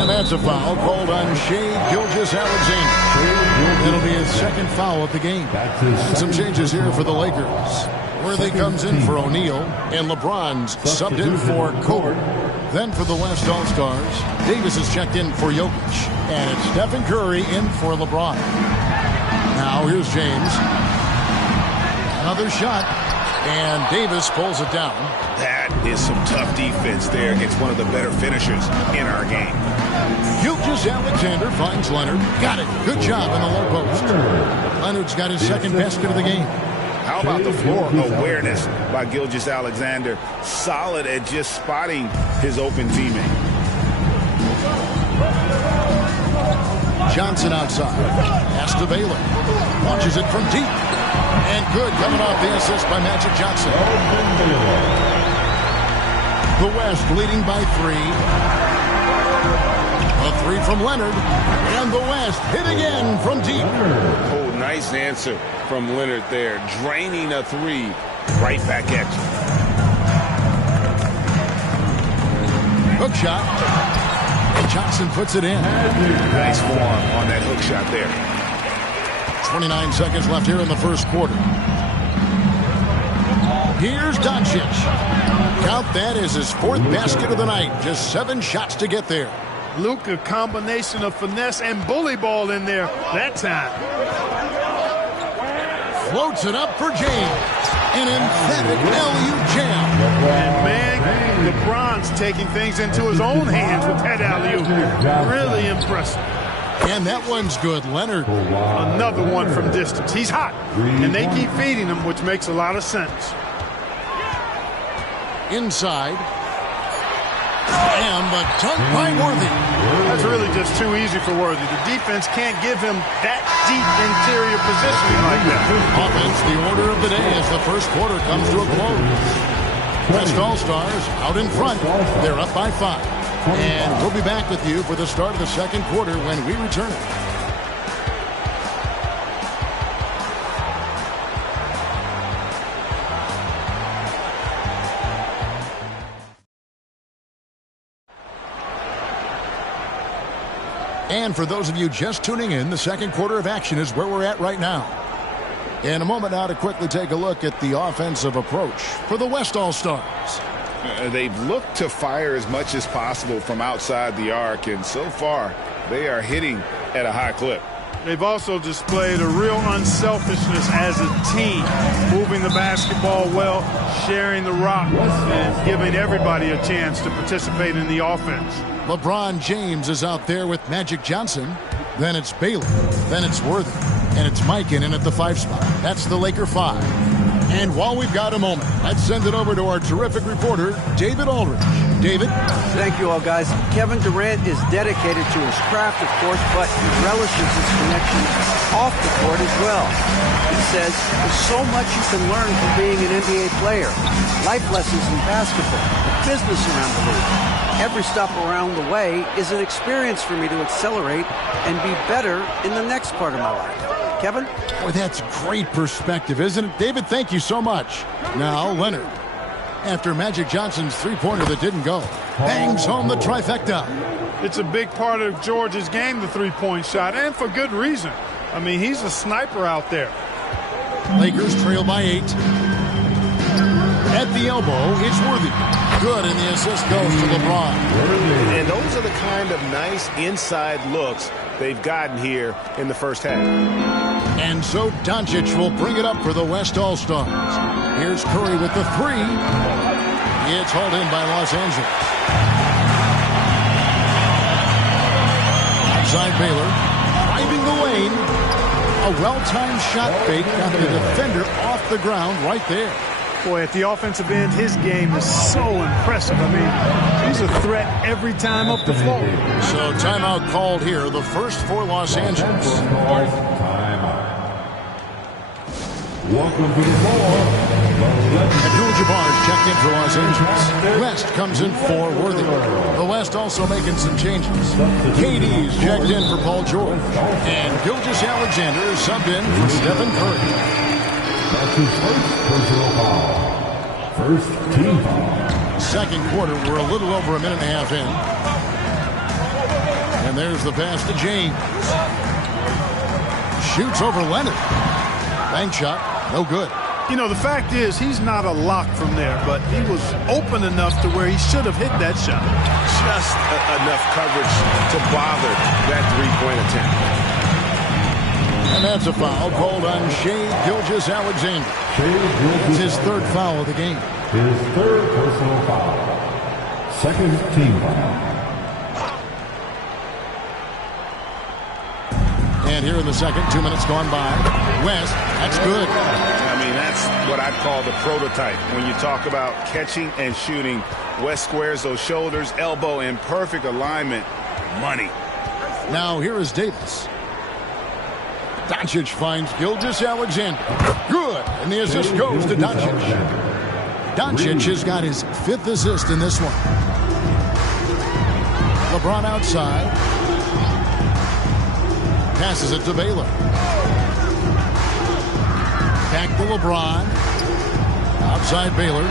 And that's a foul called on Shai Gilgeous-Alexander. That'll be his second foul of the game. And some changes here for the Lakers. Worthy comes in for O'Neal, and LeBron's subbed in for Kobe. Then for the West All-Stars, Davis is checked in for Jokic. And it's Stephen Curry in for LeBron. Now here's James. Another shot. And Davis pulls it down. That is some tough defense there. It's one of the better finishers in our game. Gilgeous-Alexander finds Leonard. Got it. Good job in the low post. Leonard's got his second basket of the game. How about the floor awareness by Gilgeous-Alexander? Solid at just spotting his open teammate. Johnson outside. Pass to Baylor. Launches it from deep. And good coming off the assist by Magic Johnson. The West leading by 3. A 3 from Leonard. And the West hit again from deep. Oh, nice answer from Leonard there. Draining a 3 right back at you. Hook shot. And Johnson puts it in. Nice form on that hook shot there. 29 seconds left here in the first quarter. Here's Doncic. Count that as his fourth basket of the night. Just 7 shots to get there. Luka, combination of finesse and bully ball in there that time. Floats it up for James. An emphatic LU jam. And man, LeBron's taking things into his own hands with that alley-oop. Really impressive. And that one's good. Leonard. Another one from distance. He's hot. And they keep feeding him, which makes a lot of sense. Inside. And the dunk by Worthy. That's really just too easy for Worthy. The defense can't give him that deep interior positioning like that. Offense, the order of the day as the first quarter comes to a close. West All-Stars out in front. They're up by 5. And we'll be back with you for the start of the second quarter when we return. And for those of you just tuning in, the second quarter of action is where we're at right now. In a moment now to quickly take a look at the offensive approach for the West All-Stars. They've looked to fire as much as possible from outside the arc, and so far they are hitting at a high clip. They've also displayed a real unselfishness as a team, moving the basketball well, sharing the rock, and giving everybody a chance to participate in the offense. LeBron James is out there with Magic Johnson. Then it's Baylor. Then it's Worthy. And it's Mikan in at the 5 spot. That's the Laker 5. And while we've got a moment, let's send it over to our terrific reporter, David Aldridge. David? Thank you all, guys. Kevin Durant is dedicated to his craft, of course, but he relishes his connection off the court as well. He says there's so much you can learn from being an NBA player. Life lessons in basketball, the business around the league. Every stop around the way is an experience for me to accelerate and be better in the next part of my life. Kevin? Boy, that's great perspective, isn't it? David, thank you so much. Now, Leonard. After Magic Johnson's three-pointer that didn't go, bangs home the trifecta. It's a big part of George's game, the three-point shot, and for good reason. I mean, he's a sniper out there. Lakers trail by 8. At the elbow, it's Worthy. Good, and the assist goes to LeBron. And those are the kind of nice inside looks they've gotten here in the first half. And so Doncic will bring it up for the West All-Stars. Here's Curry with the 3. It's hauled in by Los Angeles. Outside Baylor, driving the lane. A well-timed shot fake got the defender off the ground right there. Boy, at the offensive end, his game is so impressive. I mean, he's a threat every time up the floor. So timeout called here, the first for Los Angeles. Welcome to the floor. Abdul-Jabbar's checked in for Los Angeles. West comes in for Worthy. The West also making some changes. KD's checked in for Paul George. And Gilgeous-Alexander is subbed in for Stephen Curry. That's his first personal foul. First team foul. Second quarter, we're a little over a minute and a half in. And there's the pass to James. Shoots over Leonard. Bank shot, no good. You know, the fact is, he's not a lock from there, but he was open enough to where he should have hit that shot. Just enough coverage to bother that three-point attempt. And that's a foul called on Shai Gilgeous-Alexander. It's his third foul of the game. His third personal foul. Second team foul. And here in the second, 2 minutes gone by. West, that's good. I mean, that's what I'd call the prototype. When you talk about catching and shooting, West squares those shoulders, elbow in perfect alignment. Money. Now here is Davis. Doncic finds Gilgeous-Alexander. Good. And the assist goes to Doncic. Doncic has got his 5th assist in this one. LeBron outside. Passes it to Baylor. Back to LeBron. Outside Baylor.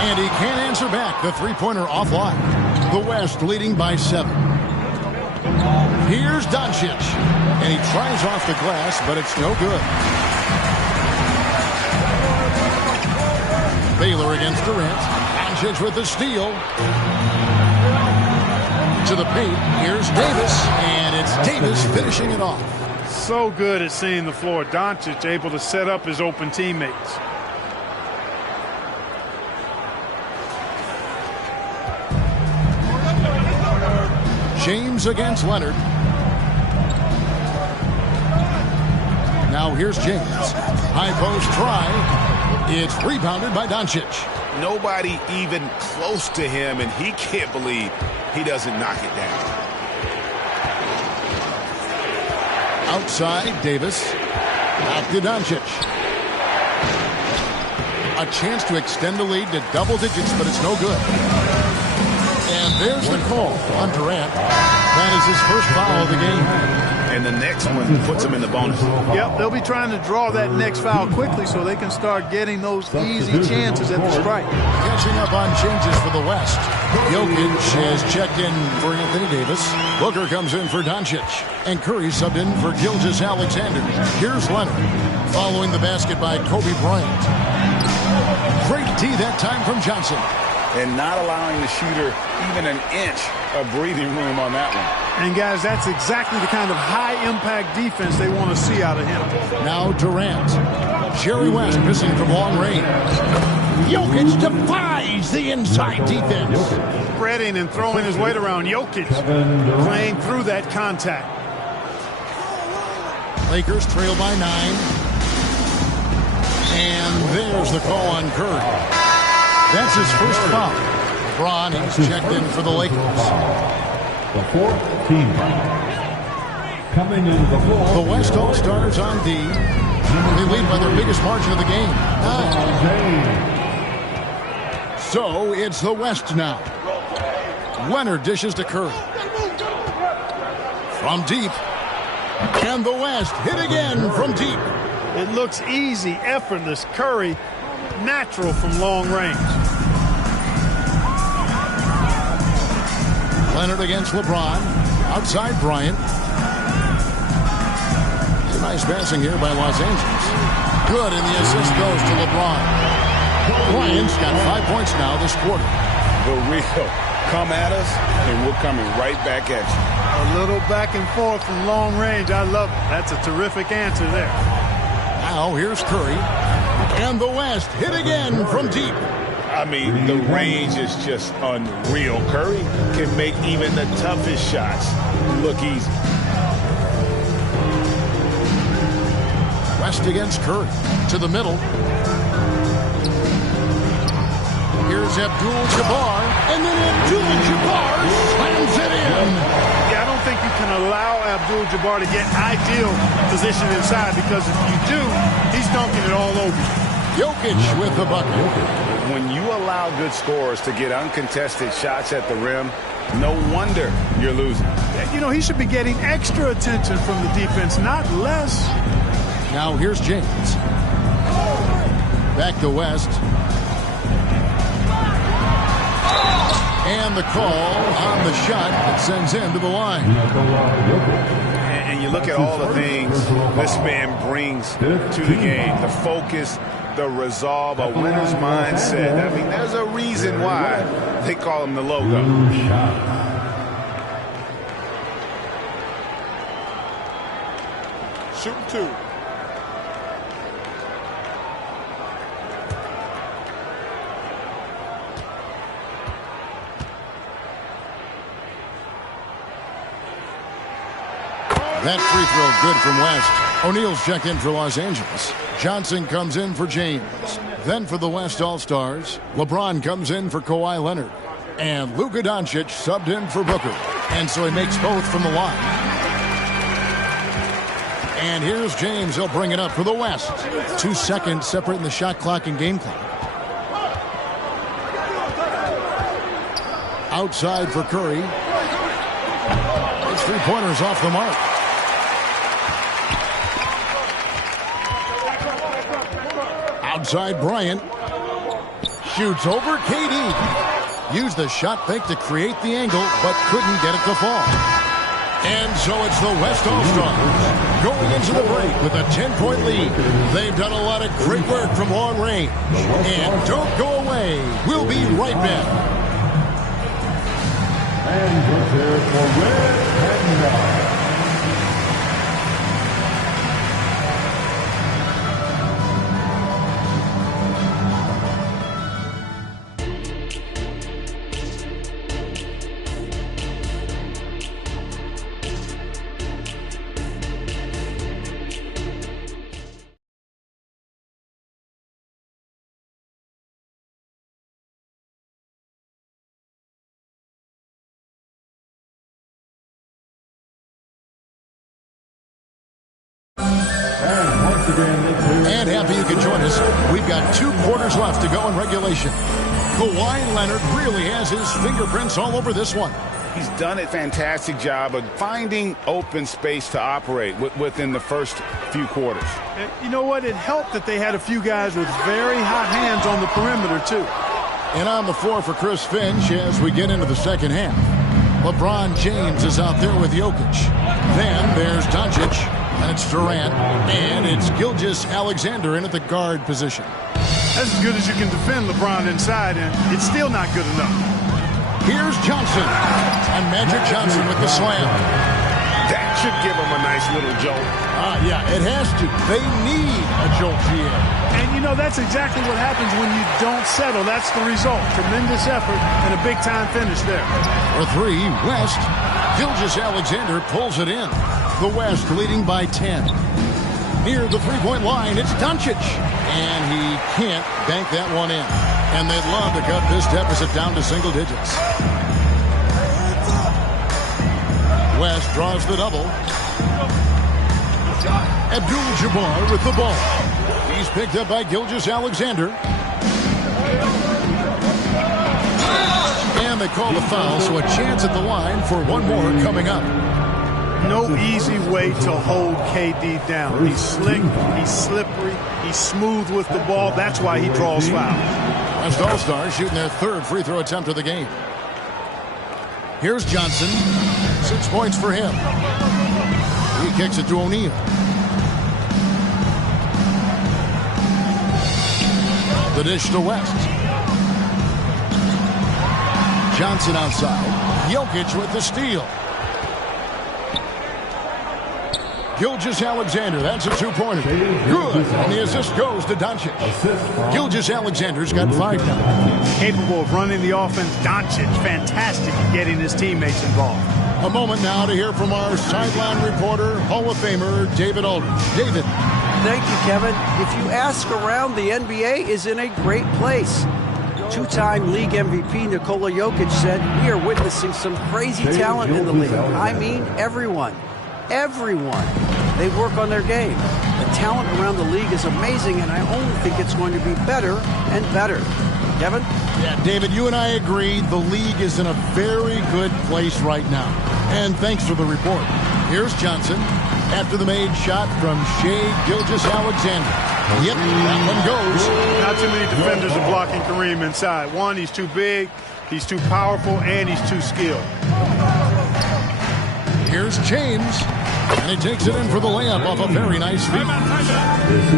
And he can't answer back. The three-pointer offline. The West leading by 7. Here's Doncic. And he tries off the glass, but it's no good. Baylor against Durant. Doncic with the steal. To the paint. Here's Davis. And it's Davis finishing it off. So good at seeing the floor. Doncic able to set up his open teammates. James against Leonard. Now here's James. High post try. It's rebounded by Doncic. Nobody even close to him, and he can't believe he doesn't knock it down. Outside, Davis. Back to Doncic. A chance to extend the lead to double digits, but it's no good. And there's the call on Durant. That is his first foul of the game. And the next one puts him in the bonus. Yep, they'll be trying to draw that next foul quickly so they can start getting those easy chances at the strike. Catching up on changes for the West. Jokic has checked in for Anthony Davis. Booker comes in for Doncic. And Curry subbed in for Gilgeous-Alexander. Here's Leonard. Following the basket by Kobe Bryant. Great D that time from Johnson. And not allowing the shooter even an inch of breathing room on that one. And, guys, that's exactly the kind of high-impact defense they want to see out of him. Now Durant. Jerry West missing from long range. Jokic defies the inside defense. Spreading and throwing his weight around. Jokic playing through that contact. Lakers trail by 9. And there's the call on Curry. That's his first foul. LeBron has checked in for the Lakers. The fourth team foul. Coming into the floor. The West All-Stars on D. They lead by their biggest margin of the game. 9. So it's the West now. Leonard dishes to Curry. From deep. And the West hit again from deep. It looks easy, effortless. Curry, natural from long range. Leonard against LeBron. Outside Bryant. It's a nice passing here by Los Angeles. Good, and the assist goes to LeBron. Bryant's got 5 points now this quarter. The real come at us, and we're coming right back at you. A little back and forth from long range. I love it. That's a terrific answer there. Now here's Curry. And the West hit again from deep. I mean, the range is just unreal. Curry can make even the toughest shots look easy. West against Curry. To the middle. Here's Abdul-Jabbar. And then Abdul-Jabbar slams it in. Yeah, I don't think you can allow Abdul-Jabbar to get ideal position inside, because if you do, he's dunking it all over you. Jokic with the bucket. When you allow good scorers to get uncontested shots at the rim, no wonder you're losing. You know, he should be getting extra attention from the defense, not less. Now here's James. Back to West. And the call on the shot that sends him to the line. And you look at all the things this man brings to the game. The focus, the resolve, a winner's mindset. I mean, there's a reason why they call him the logo. Shoot 2. That free throw good from West. O'Neal's checked in for Los Angeles. Johnson comes in for James. Then for the West All-Stars, LeBron comes in for Kawhi Leonard. And Luka Doncic subbed in for Booker. And so he makes both from the line. And here's James. He'll bring it up for the West. 2 seconds separating the shot clock and game clock. Outside for Curry. His three-pointer's off the mark. Outside Bryant. shoots over KD. Used the shot fake to create the angle, but couldn't get it to fall. And so it's the West All-Stars going into the break with a 10-point lead. They've done a lot of great work from long range. And don't go away. We'll be right back. And prepare for red and white. And happy you can join us. We've got 2 quarters left to go in regulation. Kawhi Leonard really has his fingerprints all over this one. He's done a fantastic job of finding open space to operate within the first few quarters. And you know what? It helped that they had a few guys with very hot hands on the perimeter, too. And on the floor for Chris Finch as we get into the second half. LeBron James is out there with Jokic. Then there's Doncic. And it's Durant, and it's Gilgeous-Alexander in at the guard position. That's as good as you can defend LeBron inside, and it's still not good enough. Here's Johnson, and Magic Johnson with the slam. That should give him a nice little jolt. Yeah, it has to. They need a jolt here. And, you know, that's exactly what happens when you don't settle. That's the result. Tremendous effort and a big-time finish there. For 3, West. Gilgeous-Alexander pulls it in. The West leading by 10. Near the three-point line, it's Doncic. And he can't bank that one in. And they'd love to cut this deficit down to single digits. West draws the double. Abdul-Jabbar with the ball. He's picked up by Gilgeous-Alexander. And they call the foul, so a chance at the line for one more coming up. No easy way to hold KD down. He's slick, he's slippery, he's smooth with the ball. That's why he draws fouls. West All-Stars shooting their 3rd free throw attempt of the game. Here's Johnson. 6 points for him. He kicks it to O'Neal. The dish to West. Johnson outside. Jokic with the steal. Gilgeous-Alexander, that's a 2-pointer. Good, and the assist goes to Doncic. Gilgeous-Alexander's got 5 now. Capable of running the offense. Doncic, fantastic at getting his teammates involved. A moment now to hear from our sideline reporter, Hall of Famer, David Aldridge. David. Thank you, Kevin. If you ask around, the NBA is in a great place. 2-time league MVP Nikola Jokic said, "We are witnessing some crazy talent in the league. I mean, everyone. Everyone. They work on their game. The talent around the league is amazing, and I only think it's going to be better and better." Kevin? Yeah, David, you and I agree the league is in a very good place right now. And thanks for the report. Here's Johnson after the made shot from Shai Gilgeous-Alexander. Yep, that one goes. Not too many defenders are blocking Kareem inside. One, he's too big, he's too powerful, and he's too skilled. Here's James, and he takes it in for the layup off a very nice feed.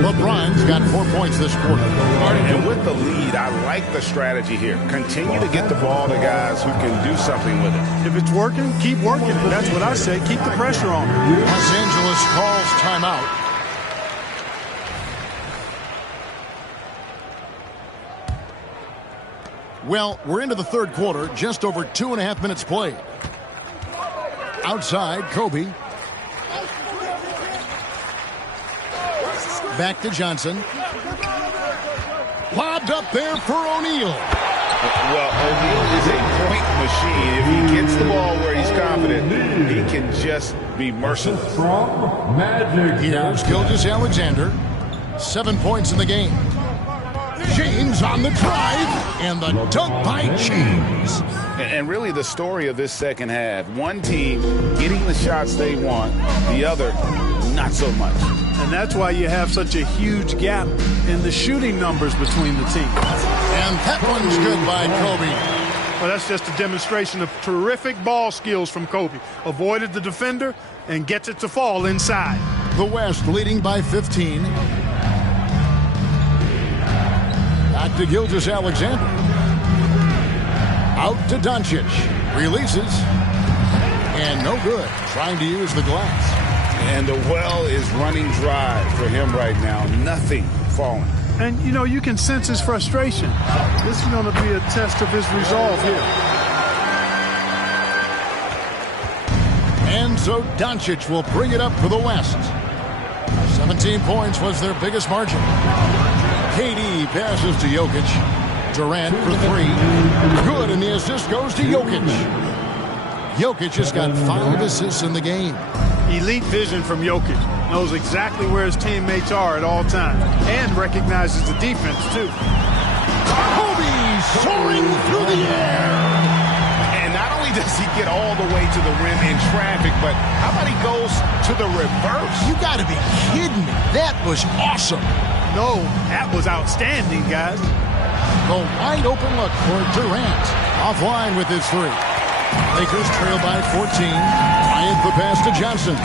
LeBron's got 4 points this quarter. And with the lead, I like the strategy here. Continue to get the ball to guys who can do something with it. If it's working, keep working it. That's what I say. Keep the pressure on. Los Angeles calls timeout. Well, we're into the 3rd quarter, just over 2.5 minutes played. Outside, Kobe. Back to Johnson. Lobbed up there for O'Neal. Well, O'Neal is a point machine. If he gets the ball where he's confident, he can just be merciless. From Magic. Here's Gilgeous-Alexander. 7 points in the game. James on the drive, and the dunk by James. And really the story of this second half, one team getting the shots they want, the other not so much. And that's why you have such a huge gap in the shooting numbers between the teams. And that one's good by Kobe. Well, that's just a demonstration of terrific ball skills from Kobe. Avoided the defender and gets it to fall inside. The West leading by 15. Back to Gilgeous-Alexander. Out to Doncic. Releases. And no good. Trying to use the glass. And the well is running dry for him right now. Nothing falling. And, you know, you can sense his frustration. This is going to be a test of his resolve here. And so Doncic will bring it up for the West. 17 points was their biggest margin. KD passes to Jokic. Durant for 3. Good, and the assist goes to Jokic. Jokic has got 5 assists in the game. Elite vision from Jokic. Knows exactly where his teammates are at all times. And recognizes the defense, too. Kobe soaring through the air. And not only does he get all the way to the rim in traffic, but how about he goes to the reverse? You got to be kidding me. That was awesome. No, that was outstanding, guys. The wide open look for Durant. Offline with his 3. Lakers trail by 14. Bryant the pass to Johnson.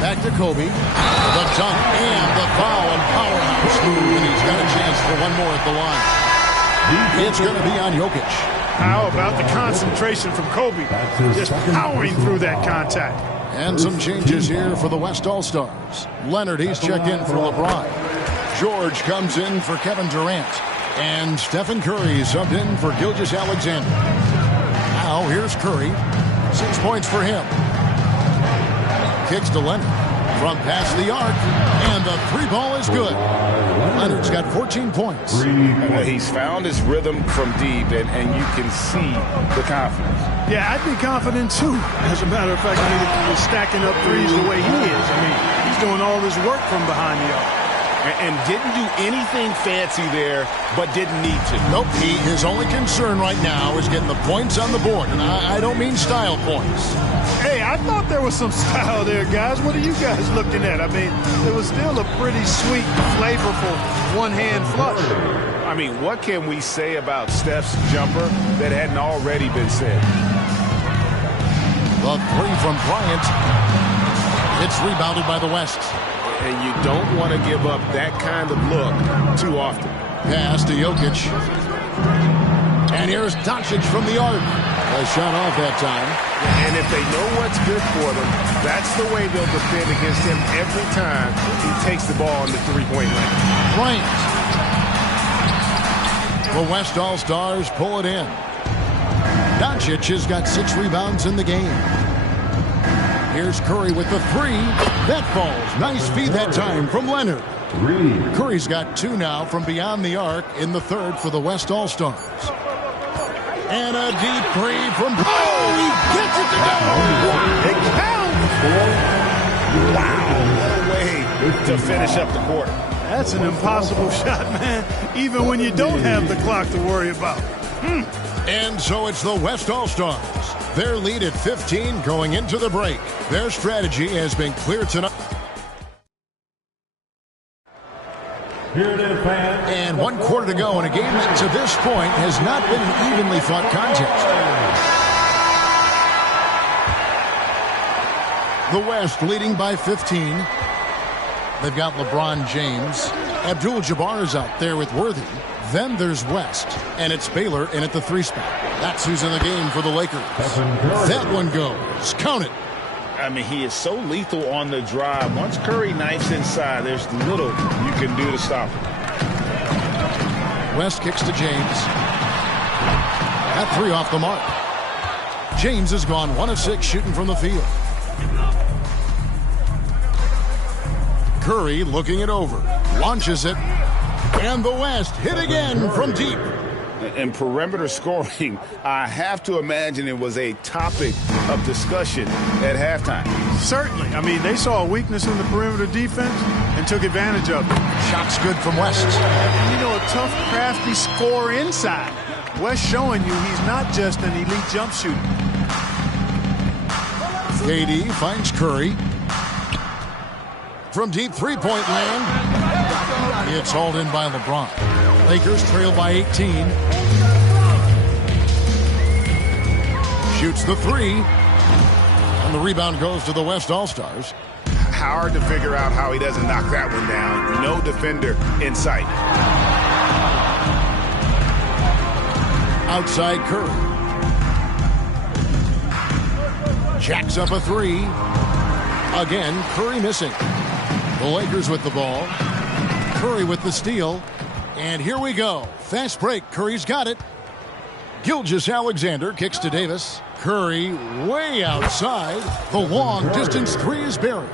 Back to Kobe. The dunk and the foul and powerhouse move. And he's got a chance for one more at the line. It's going to be on Jokic. How about the concentration from Kobe? Just powering through that contact. And some changes here for the West All-Stars. Leonard, he's checked in for LeBron. George comes in for Kevin Durant. And Stephen Curry subbed in for Gilgeous-Alexander. Now here's Curry. 6 points for him. Kicks to Leonard. From past the arc. And the 3 ball is good. Leonard's got 14 points. He's found his rhythm from deep, and you can see the confidence. Yeah, I'd be confident, too. As a matter of fact, I mean, he's stacking up threes the way he is. I mean, he's doing all his work from behind the arc. And didn't do anything fancy there, but didn't need to. Nope. His only concern right now is getting the points on the board. And I don't mean style points. Hey, I thought there was some style there, guys. What are you guys looking at? I mean, it was still a pretty sweet, flavorful one-hand flush. I mean, what can we say about Steph's jumper that hadn't already been said? The 3 from Bryant. It's rebounded by the West. And you don't want to give up that kind of look too often. Pass to Jokic. And here's Doncic from the arc. A shot off that time. And if they know what's good for them, that's the way they'll defend against him every time he takes the ball in the 3-point line. Bryant. The West All-Stars pull it in. Doncic has got 6 rebounds in the game. Here's Curry with the 3. That falls. Nice feed that time from Leonard. Curry's got 2 now from beyond the arc in the 3rd for the West All-Stars. And a deep 3 from... Oh, he gets it to go! It counts! Wow. No way to finish up the quarter. That's an impossible shot, man, even when you don't have the clock to worry about. And so it's the West All-Stars. Their lead at 15 going into the break. Their strategy has been clear tonight. And 1 quarter to go in a game that to this point has not been an evenly fought contest. The West leading by 15. They've got LeBron James. Abdul-Jabbar is out there with Worthy. Then there's West, and it's Baylor in at the 3 spot. That's who's in the game for the Lakers. That one goes. Count it. I mean, he is so lethal on the drive. Once Curry knifes inside, there's little you can do to stop him. West kicks to James. That 3 off the mark. James has gone 1 of 6 shooting from the field. Curry looking it over. Launches it. And the West hit again from deep. And perimeter scoring, I have to imagine it was a topic of discussion at halftime. Certainly. I mean, they saw a weakness in the perimeter defense and took advantage of it. Shots good from West. And, you know, a tough, crafty scorer inside. West showing you he's not just an elite jump shooter. KD finds Curry. From deep 3-point land. It's hauled in by LeBron. Lakers trail by 18. Shoots the three. And the rebound goes to the West All-Stars. Hard to figure out how he doesn't knock that one down. No defender in sight. Outside Curry. Jacks up a three. Again, Curry missing. The Lakers with the ball. Curry with the steal. And here we go. Fast break. Curry's got it. Gilgeous-Alexander kicks to Davis. Curry way outside. The long distance three is buried.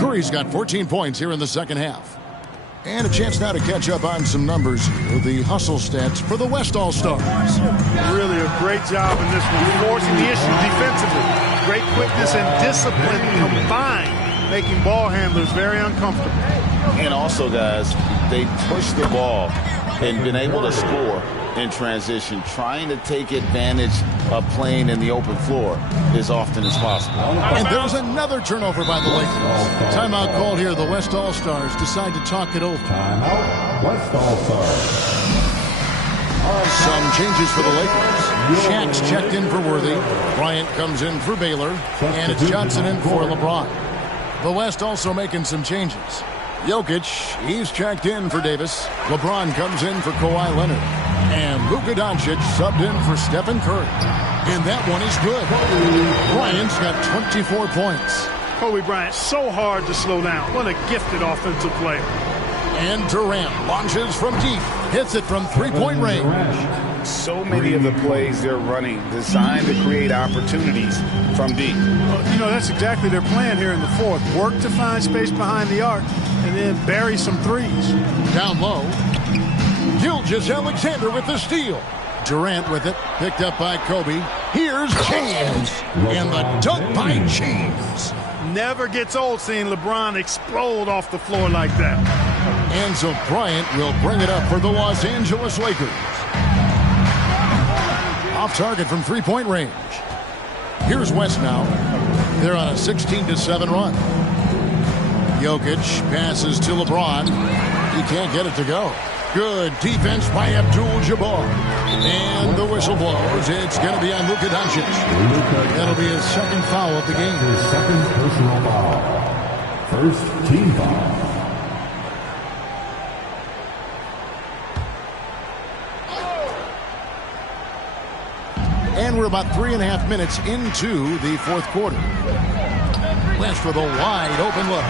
Curry's got 14 points here in the second half. And a chance now to catch up on some numbers here. The hustle stats for the West All-Stars. Really a great job in this one, forcing the issue defensively. Great quickness and discipline combined, making ball handlers very uncomfortable. And also, guys, they push the ball and been able to score in transition. Trying to take advantage of playing in the open floor as often as possible. And there's another turnover by the Lakers. Timeout called here. The West All-Stars decide to talk it over. Timeout, West All-Stars. Some changes for the Lakers. Shaq's checked in for Worthy. Bryant comes in for Baylor. And it's Johnson in for LeBron. The West also making some changes. Jokic, he's checked in for Davis. LeBron comes in for Kawhi Leonard. And Luka Doncic subbed in for Stephen Curry. And that one is good. Bryant's got 24 points. Kobe Bryant, so hard to slow down. What a gifted offensive player. And Durant launches from deep. Hits it from three-point range. So many of the plays they're running designed to create opportunities from deep. You know, that's exactly their plan here in the fourth. Work to find space behind the arc and then bury some threes. Down low. Gilgeous-Alexander with the steal. Durant with it. Picked up by Kobe. Here's James. And the dunk by James. Never gets old seeing LeBron explode off the floor like that. And so Bryant will bring it up for the Los Angeles Lakers. Off target from three-point range. Here's West now. They're on a 16-7 run. Jokic passes to LeBron. He can't get it to go. Good defense by Abdul-Jabbar. And the whistle blows. It's going to be on Luka Doncic. That'll be his second foul of the game. His second personal foul. First team foul. And we're about 3.5 minutes into the fourth quarter. West with a wide open look.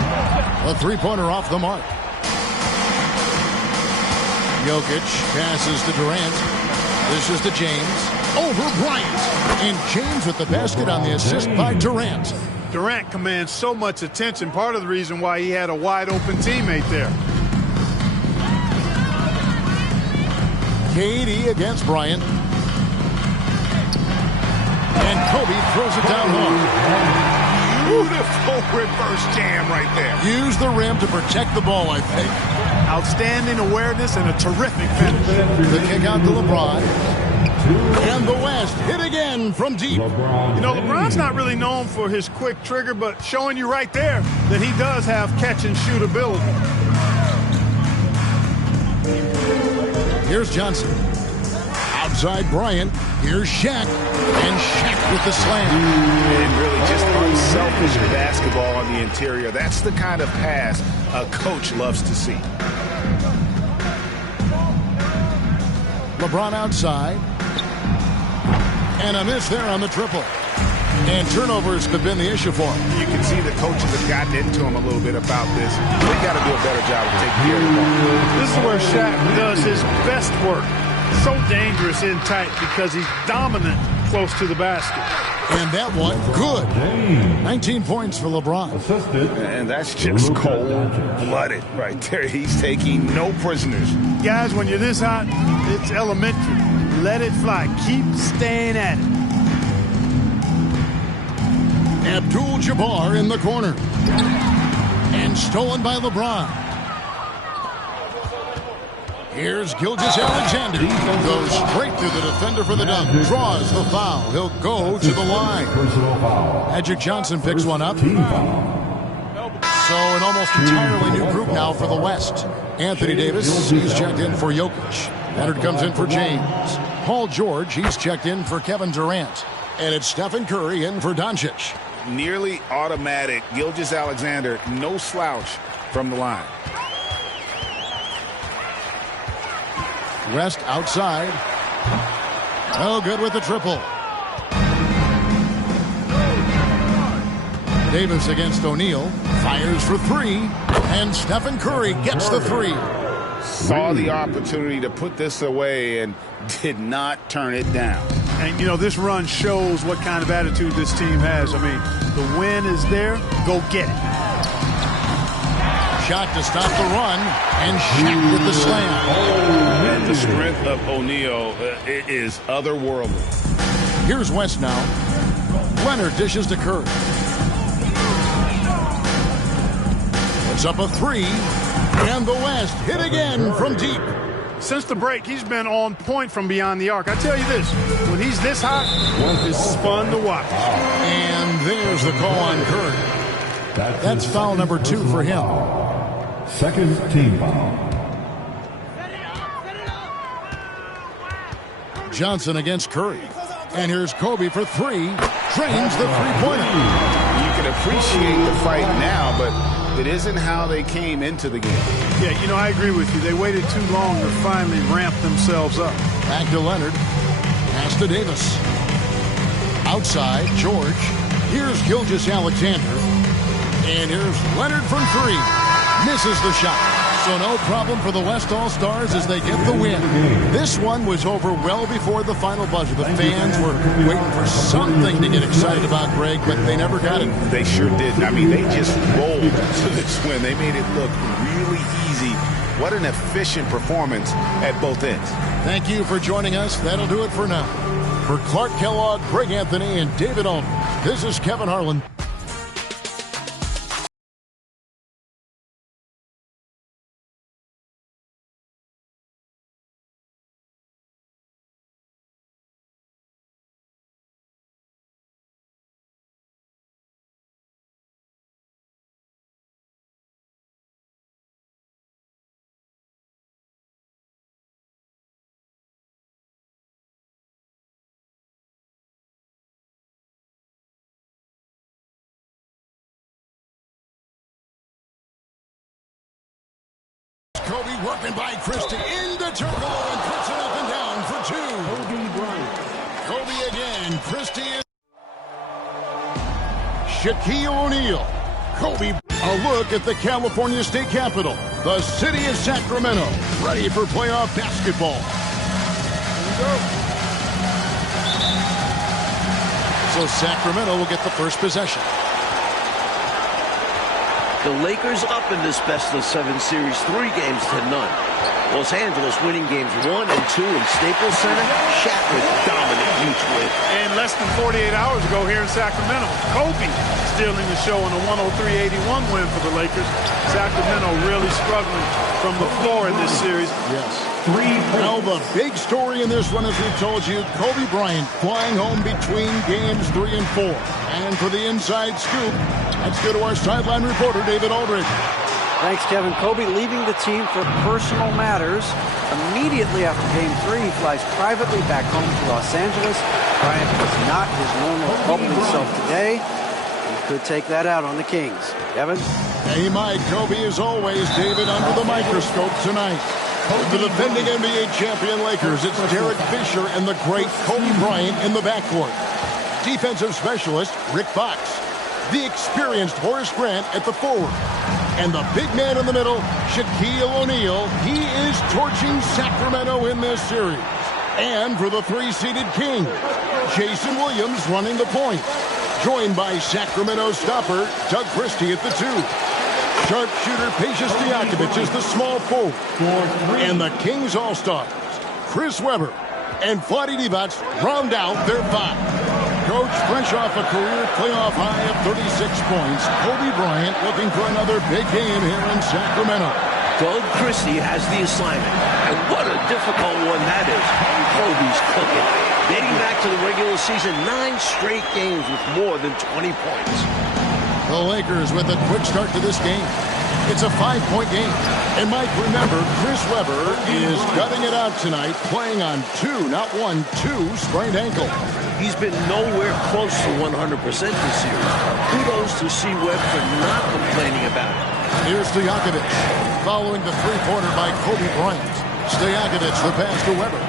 A three-pointer off the mark. Jokic passes to Durant. This is to James. Over Bryant. And James with the basket on the assist by Durant. Durant commands so much attention. Part of the reason why he had a wide open teammate there. KD against Bryant. And Kobe throws it down hard. Beautiful reverse jam right there. Use the rim to protect the ball, I think. Outstanding awareness and a terrific finish. The kick out to LeBron. And the West hit again from deep. You know, LeBron's not really known for his quick trigger, but showing you right there that he does have catch and shoot ability. Here's Johnson. Outside Bryant. Here's Shaq. And Shaq with the slam. And really just unselfish basketball on the interior. That's the kind of pass a coach loves to see. LeBron outside. And a miss there on the triple. And turnovers have been the issue for him. You can see the coaches have gotten into him a little bit about this. They got to do a better job of taking care of the ball. This is where Shaq does his best work. So dangerous in tight because he's dominant close to the basket. And that one, good. 19 points for LeBron. Assisted. And that's just cold-blooded right there. He's taking no prisoners. Guys, when you're this hot, it's elementary. Let it fly. Keep staying at it. Abdul-Jabbar in the corner. And stolen by LeBron. Here's Gilgeous-Alexander. Goes straight through the defender for the dunk. Draws the foul. He'll go to the line. Magic Johnson picks one up. So an almost entirely new group now for the West. Anthony Davis, he's checked in for Jokic. Leonard comes in for James. Paul George, he's checked in for Kevin Durant. And it's Stephen Curry in for Doncic. Nearly automatic. Gilgeous-Alexander, no slouch from the line. West outside. Oh, good with the triple. Davis against O'Neal. Fires for three. And Stephen Curry gets the three. Saw the opportunity to put this away and did not turn it down. And, you know, this run shows what kind of attitude this team has. I mean, the win is there. Go get it. Shot to stop the run. And Shaq with the slam. And the strength of O'Neal is otherworldly. Here's West now. Leonard dishes to Curry. Puts up a three. And the West hit again from deep. Since the break, he's been on point from beyond the arc. I tell you this, when he's this hot, it's fun to watch. And there's the call on Curry. That's foul number 2 for him. Second team foul. Johnson against Curry. And here's Kobe for three. Drains the three-pointer. You can appreciate the fight now, but it isn't how they came into the game. Yeah, you know, I agree with you. They waited too long to finally ramp themselves up. Back to Leonard. Pass to Davis. Outside, George. Here's Gilgeous-Alexander. And here's Leonard from three. Misses the shot. So no problem for the West All-Stars as they get the win. This one was over well before the final buzzer. The fans were waiting for something to get excited about, Greg, but they never got it. They sure didn't. I mean, they just rolled to this win. They made it look really easy. What an efficient performance at both ends. Thank you for joining us. That'll do it for now. For Clark Kellogg, Greg Anthony, and David Aldridge, this is Kevin Harlan. Kobe working by Christie into Turkoglu and puts it up and down for two. Kobe Bryant. Kobe again. Christie is Shaquille O'Neal. Kobe. A look at the California State Capitol, the city of Sacramento, ready for playoff basketball. Here we go. So Sacramento will get the first possession. The Lakers up in this best-of-7 series, 3-0. Los Angeles winning games 1 and 2 in Staples Center. Shaq with dominant huge win. And less than 48 hours ago here in Sacramento, Kobe stealing the show in a 103-81 win for the Lakers. Sacramento really struggling from the floor in this series. Yes. Well, the big story in this one, as we've told you, Kobe Bryant flying home between games 3 and 4. And for the inside scoop, let's go to our sideline reporter, David Aldridge. Thanks, Kevin. Kobe leaving the team for personal matters. Immediately after Game 3, he flies privately back home to Los Angeles. Bryant was not his normal bubbly self today. He could take that out on the Kings. Kevin? Hey, Mike. Kobe, as always, David, under the microscope tonight. The defending NBA champion Lakers, it's Derek Fisher and the great Kobe Bryant in the backcourt. Defensive specialist Rick Fox. The experienced Horace Grant at the forward. And the big man in the middle, Shaquille O'Neal. He is torching Sacramento in this series. And for the 3-seeded Kings, Jason Williams running the point. Joined by Sacramento stopper Doug Christie at the 2. Sharpshooter Patience Diakovic is the small forward. And the Kings All-Stars, Chris Webber and Vlade Divac round out their 5. Coach, fresh off a career playoff high of 36 points, Kobe Bryant looking for another big game here in Sacramento. Doug Christie has the assignment, and what a difficult one that is. Kobe's cooking. Dating back to the regular season, 9 straight games with more than 20 points. The Lakers with a quick start to this game. It's a 5-point game. And Mike, remember, Chris Webber is gutting it out tonight, playing on 2 sprained ankle. He's been nowhere close to 100% this series. Kudos to C. Webb for not complaining about it. Here's Stojakovic, following the three-pointer by Kobe Bryant. Stojakovic, the pass to Webber.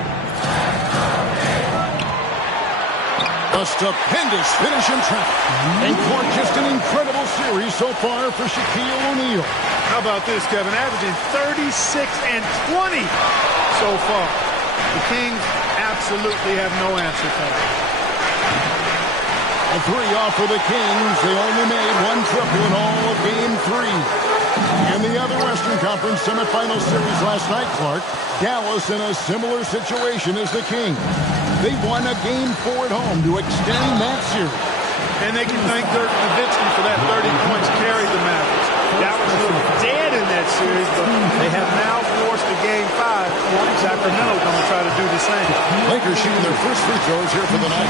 A stupendous finish in traffic. And Clark, just an incredible series so far for Shaquille O'Neal. How about this, Kevin? Averaging 36 and 20 so far. The Kings absolutely have no answer for it. A 3 off for the Kings. They only made 1 triple in all of Game 3. In the other Western Conference semifinal series last night, Clark, Dallas in a similar situation as the Kings. They won a Game 4 at home to extend that series. And they can thank Dirk Nowitzki for that 30 points carried the Mavericks. Dallas looked dead in that series, but they have now forced a Game 5. Sacramento going to try to do the same. Lakers shooting their first free throws here for the night.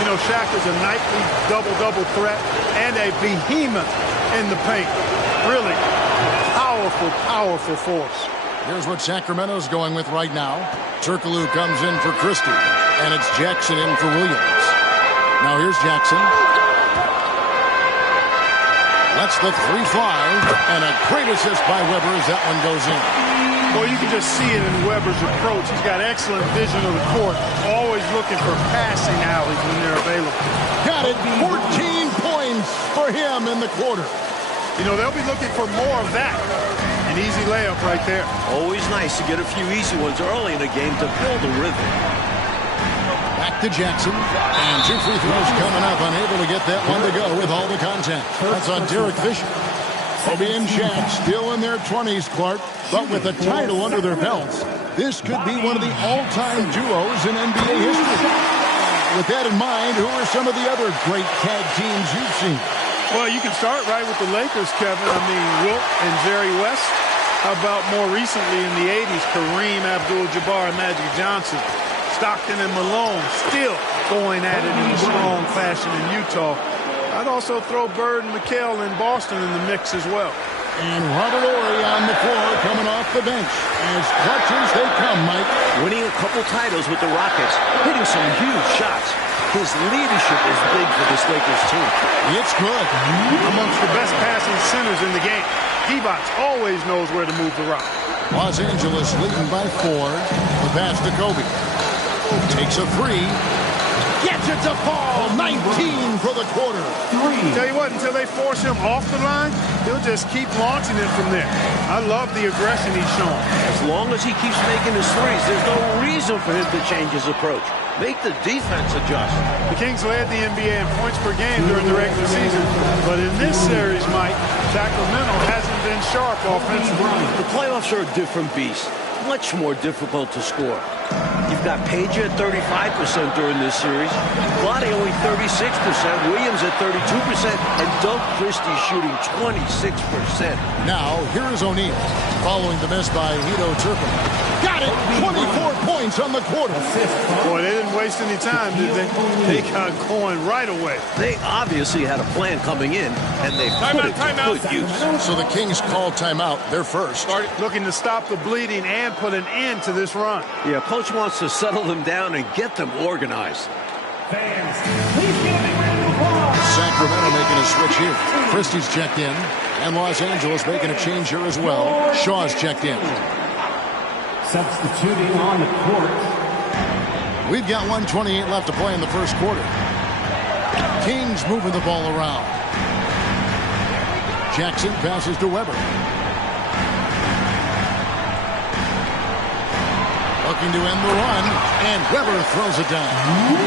You know, Shaq is a nightly double-double threat and a behemoth in the paint. Really powerful, powerful force. Here's what Sacramento's going with right now. Turkoglu comes in for Christie, and it's Jackson in for Williams. Now here's Jackson. Lets the 3 fly, and a great assist by Webber as that one goes in. Well, you can just see it in Webber's approach. He's got excellent vision of the court, always looking for passing alleys when they're available. Got it, 14 points for him in the quarter. You know, they'll be looking for more of that. An easy layup right there. Always nice to get a few easy ones early in a game to build a rhythm. Back to Jackson, and 2 free throws coming up, unable to get that one to go with all the contact. That's on Derek Fisher. Kobe and Shaq still in their 20s, Clark, but with a title under their belts, this could be one of the all-time duos in NBA history. With that in mind, who are some of the other great tag teams you've seen? Well, you can start right with the Lakers, Kevin. I mean, Wilt and Jerry West. How about more recently in the 80s, Kareem Abdul-Jabbar and Magic Johnson. Stockton and Malone still going at it in a strong fashion in Utah. I'd also throw Bird and McHale in Boston in the mix as well. And Robert Horry on the floor coming off the bench. As clutch as they come, Mike. Winning a couple titles with the Rockets, hitting some huge shots. His leadership is big for this Lakers team. It's good. Amongst the best passing centers in the game. Divac always knows where to move the rock. Los Angeles leading by 4. The pass to Kobe. Takes a 3. Gets it to fall. 19 for the quarter. Tell you what, until they force him off the line, he'll just keep launching it from there. I love the aggression he's showing. As long as he keeps making his threes, there's no reason for him to change his approach. Make the defense adjust. The Kings led the NBA in points per game during the regular season, but in this series, Mike, Sacramento hasn't been sharp offensively. The playoffs are a different beast, much more difficult to score. You've got Page at 35% during this series, Vlade only 36%, Williams at 32%, and Doug Christie shooting 26%. Now, here is O'Neal, following the miss by Hedo Turkoglu. Got it! 24 points on the quarter. Boy, they didn't waste any time, did they? They got going right away. They obviously had a plan coming in, and they put it to good use. So the Kings called timeout. They're first. Looking to stop the bleeding and put an end to this run. Yeah, coach wants to settle them down and get them organized. Fans, please get ready to applause. Sacramento making a switch here. Christie's checked in, and Los Angeles making a change here as well. Shaw's checked in. Substituting on the court. We've got 1:28 left to play in the first quarter. Kings moving the ball around. Jackson passes to Webber. Looking to end the run, and Webber throws it down.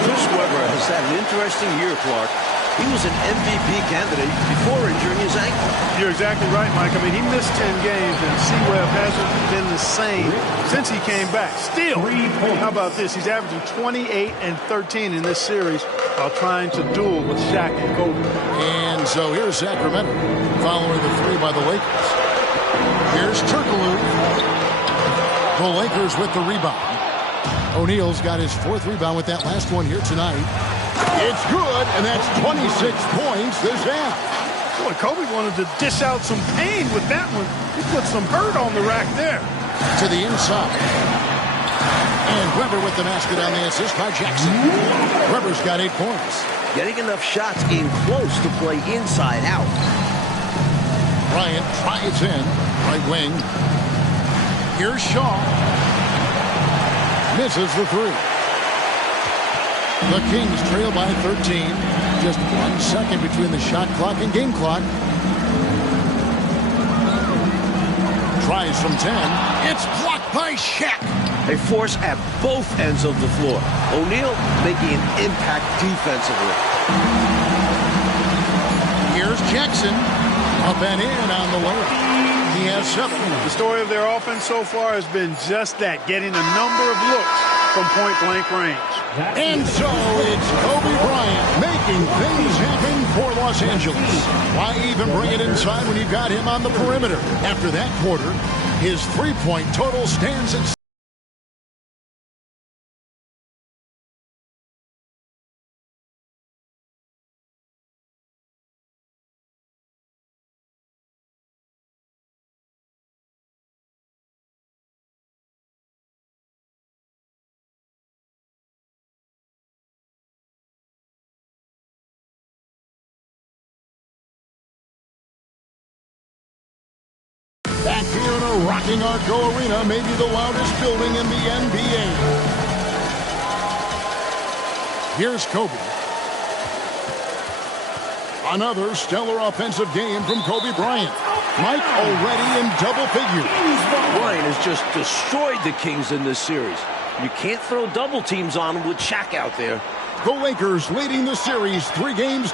Chris Webber has had an interesting year, Clark. He was an MVP candidate before injuring his ankle. You're exactly right, Mike. I mean, he missed 10 games, and C-Webb hasn't been the same since he came back. Still, how about this? He's averaging 28 and 13 in this series while trying to duel with Shaq and Kobe. And so here's Sacramento, following the 3 by the Lakers. Here's Turkoglu. The Lakers with the rebound. O'Neal's got his 4th rebound with that last one here tonight. It's good, and that's 26 points this half. Boy, Kobe wanted to dish out some pain with that one. He put some hurt on the rack there. To the inside. And Weber with the basket on the assist by Jackson. Weber's got 8 points. Getting enough shots in close to play inside out. Bryant tries in. Right wing. Here's Shaw. Misses the 3. The Kings trail by 13. Just 1 second between the shot clock and game clock. Tries from 10. It's blocked by Shaq. A force at both ends of the floor. O'Neal making an impact defensively. Here's Jackson. Up and in on the layup. He has 7. The story of their offense so far has been just that, getting a number of looks from point-blank range. And so it's Kobe Bryant making things happen for Los Angeles. Why even bring it inside when you got him on the perimeter? After that quarter, his three-point total stands at back here in a rocking Arco Arena, maybe the loudest building in the NBA. Here's Kobe. Another stellar offensive game from Kobe Bryant. Mike already in double figures. Bryant has just destroyed the Kings in this series. You can't throw double teams on him with Shaq out there. The Lakers leading the series 3-0,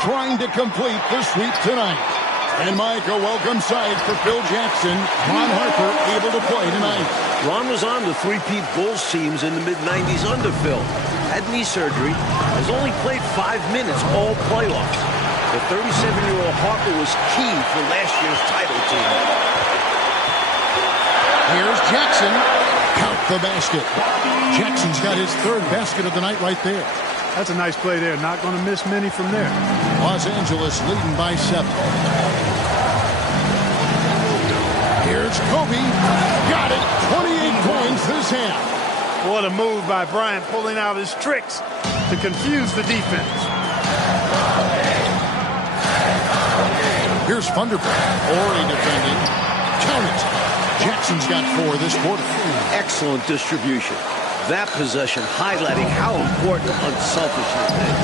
trying to complete the sweep tonight. And Mike, a welcome sight for Phil Jackson. Ron Harper able to play tonight. Ron was on the three-peat Bulls teams in the mid-90s under Phil. Had knee surgery. Has only played 5 minutes all playoffs. The 37-year-old Harper was key for last year's title team. Here's Jackson. Count the basket. Jackson's got his 3rd basket of the night right there. That's a nice play there. Not going to miss many from there. Los Angeles leading by 7. Here's Kobe. Got it. 28 points this half. What a move by Bryant, pulling out his tricks to confuse the defense. Here's Thunderbird. Ori defending. Count it. Jackson's got 4 this quarter. Excellent distribution. That possession highlighting how important unselfishness is.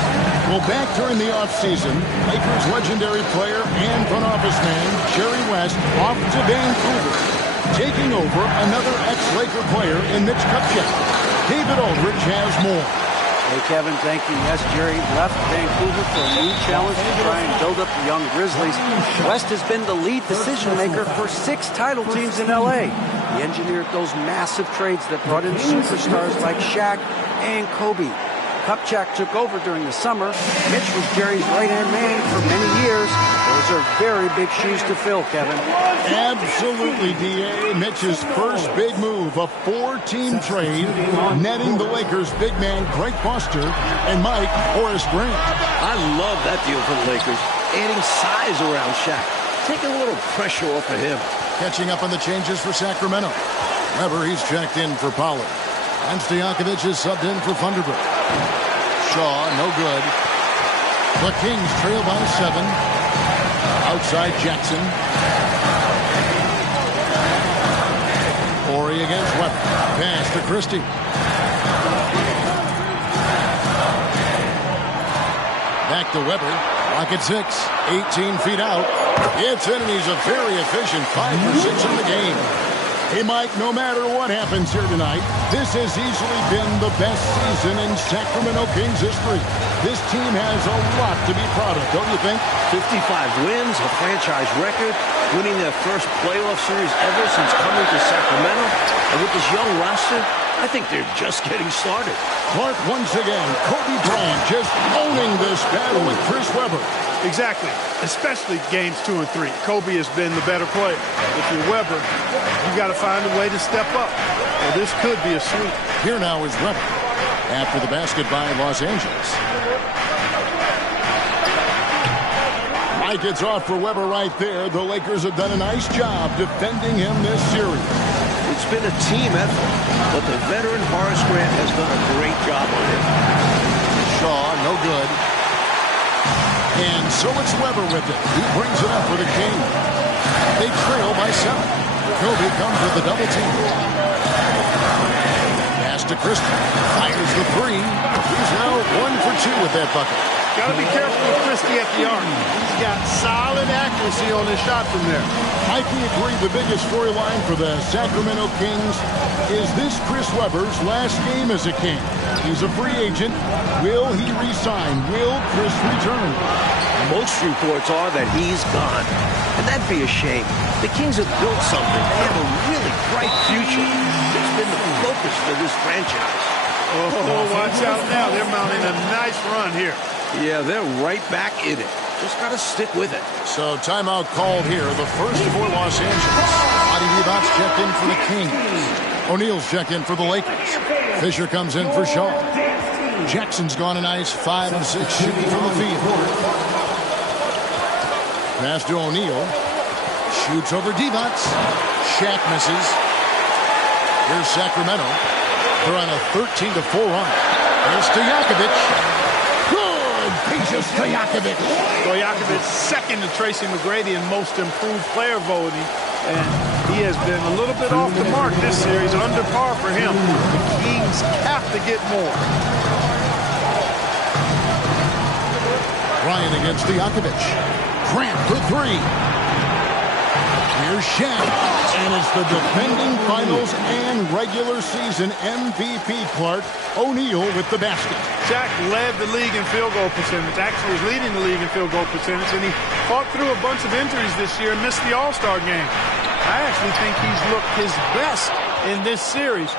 Well, back during the offseason, Lakers legendary player and front office man Jerry West off to Vancouver, taking over another ex-Laker player in Mitch Kupchak. David Aldridge has more. Hey, Kevin, thank you. Yes, Jerry left Vancouver for a new challenge to try and build up the young Grizzlies. West has been the lead decision-maker for 6 title teams in L.A. He engineered those massive trades that brought in superstars like Shaq and Kobe. Kupchak took over during the summer. Mitch was Jerry's right-hand man for many years. Those are very big shoes to fill, Kevin. Absolutely, D.A. Mitch's first big move, a 4-team trade, netting the Lakers' big man Greg Foster and Mike Horace Grant. I love that deal for the Lakers. Adding size around Shaq. Taking a little pressure off of him. Catching up on the changes for Sacramento. Weber, he's checked in for Pollard. And Stojakovic is subbed in for Thunderbird. Shaw, no good. The Kings trail by 7. Outside Jackson. Ori against Weber. Pass to Christie. Back to Weber. Lock at 6. 18 feet out. It's in, and he's a very efficient 5 for 6 in the game. Hey, Mike, no matter what happens here tonight, this has easily been the best season in Sacramento Kings history. This team has a lot to be proud of, don't you think? 55 wins, a franchise record, winning their first playoff series ever since coming to Sacramento. And with this young roster, I think they're just getting started. Clark, once again, Kobe Bryant just owning this battle with Chris Webber. Exactly, especially games 2 and 3. Kobe has been the better player. If you're Webber, you got to find a way to step up. Well, this could be a sweep. Here now is Webber after the basket by Los Angeles. Mike, it's off for Weber right there. The Lakers have done a nice job defending him this series. It's been a team effort, but the veteran Horace Grant has done a great job on it. Shaw, no good. And so it's Weber with it. He brings it up for the Kings. They trail by 7. Kobe comes with the double team. Pass to Christie. Fires the 3. He's now 1 for 2 with that bucket. Got to be careful with Christie at the arc. He's got solid accuracy on his shot from there. Mike, we agree the biggest storyline for the Sacramento Kings is this Chris Webber's last game as a King. He's a free agent. Will he resign? Will Chris return? Most reports are that he's gone. And that'd be a shame. The Kings have built something. They have a really bright future. It's been the focus for this franchise. Oh, watch out now. They're mounting a nice run here. Yeah, they're right back in it. Just got to stick with it. So timeout called here. The first for Los Angeles. Adi Divac checked in for the Kings. O'Neal's checked in for the Lakers. Fisher comes in for Shaw. Jackson's gone a nice 5 of 6 shooting from the field. Pass to O'Neal. Shoots over Divac. Shaq misses. Here's Sacramento. They're on a 13-4 run. There's Stojakovic. Good! Stojakovic. Stojakovic second to Tracy McGrady in most improved player voting. And he has been a little bit off the mark this series, under par for him. The Kings have to get more. Ryan against Stojakovic. Grant for 3. Here's Shaq. And it's the defending finals and regular season MVP, Clark. O'Neal with the basket. Shaq led the league in field goal percentage. Actually was leading the league in field goal percentage. And he fought through a bunch of injuries this year and missed the All-Star game. I actually think he's looked his best in this series.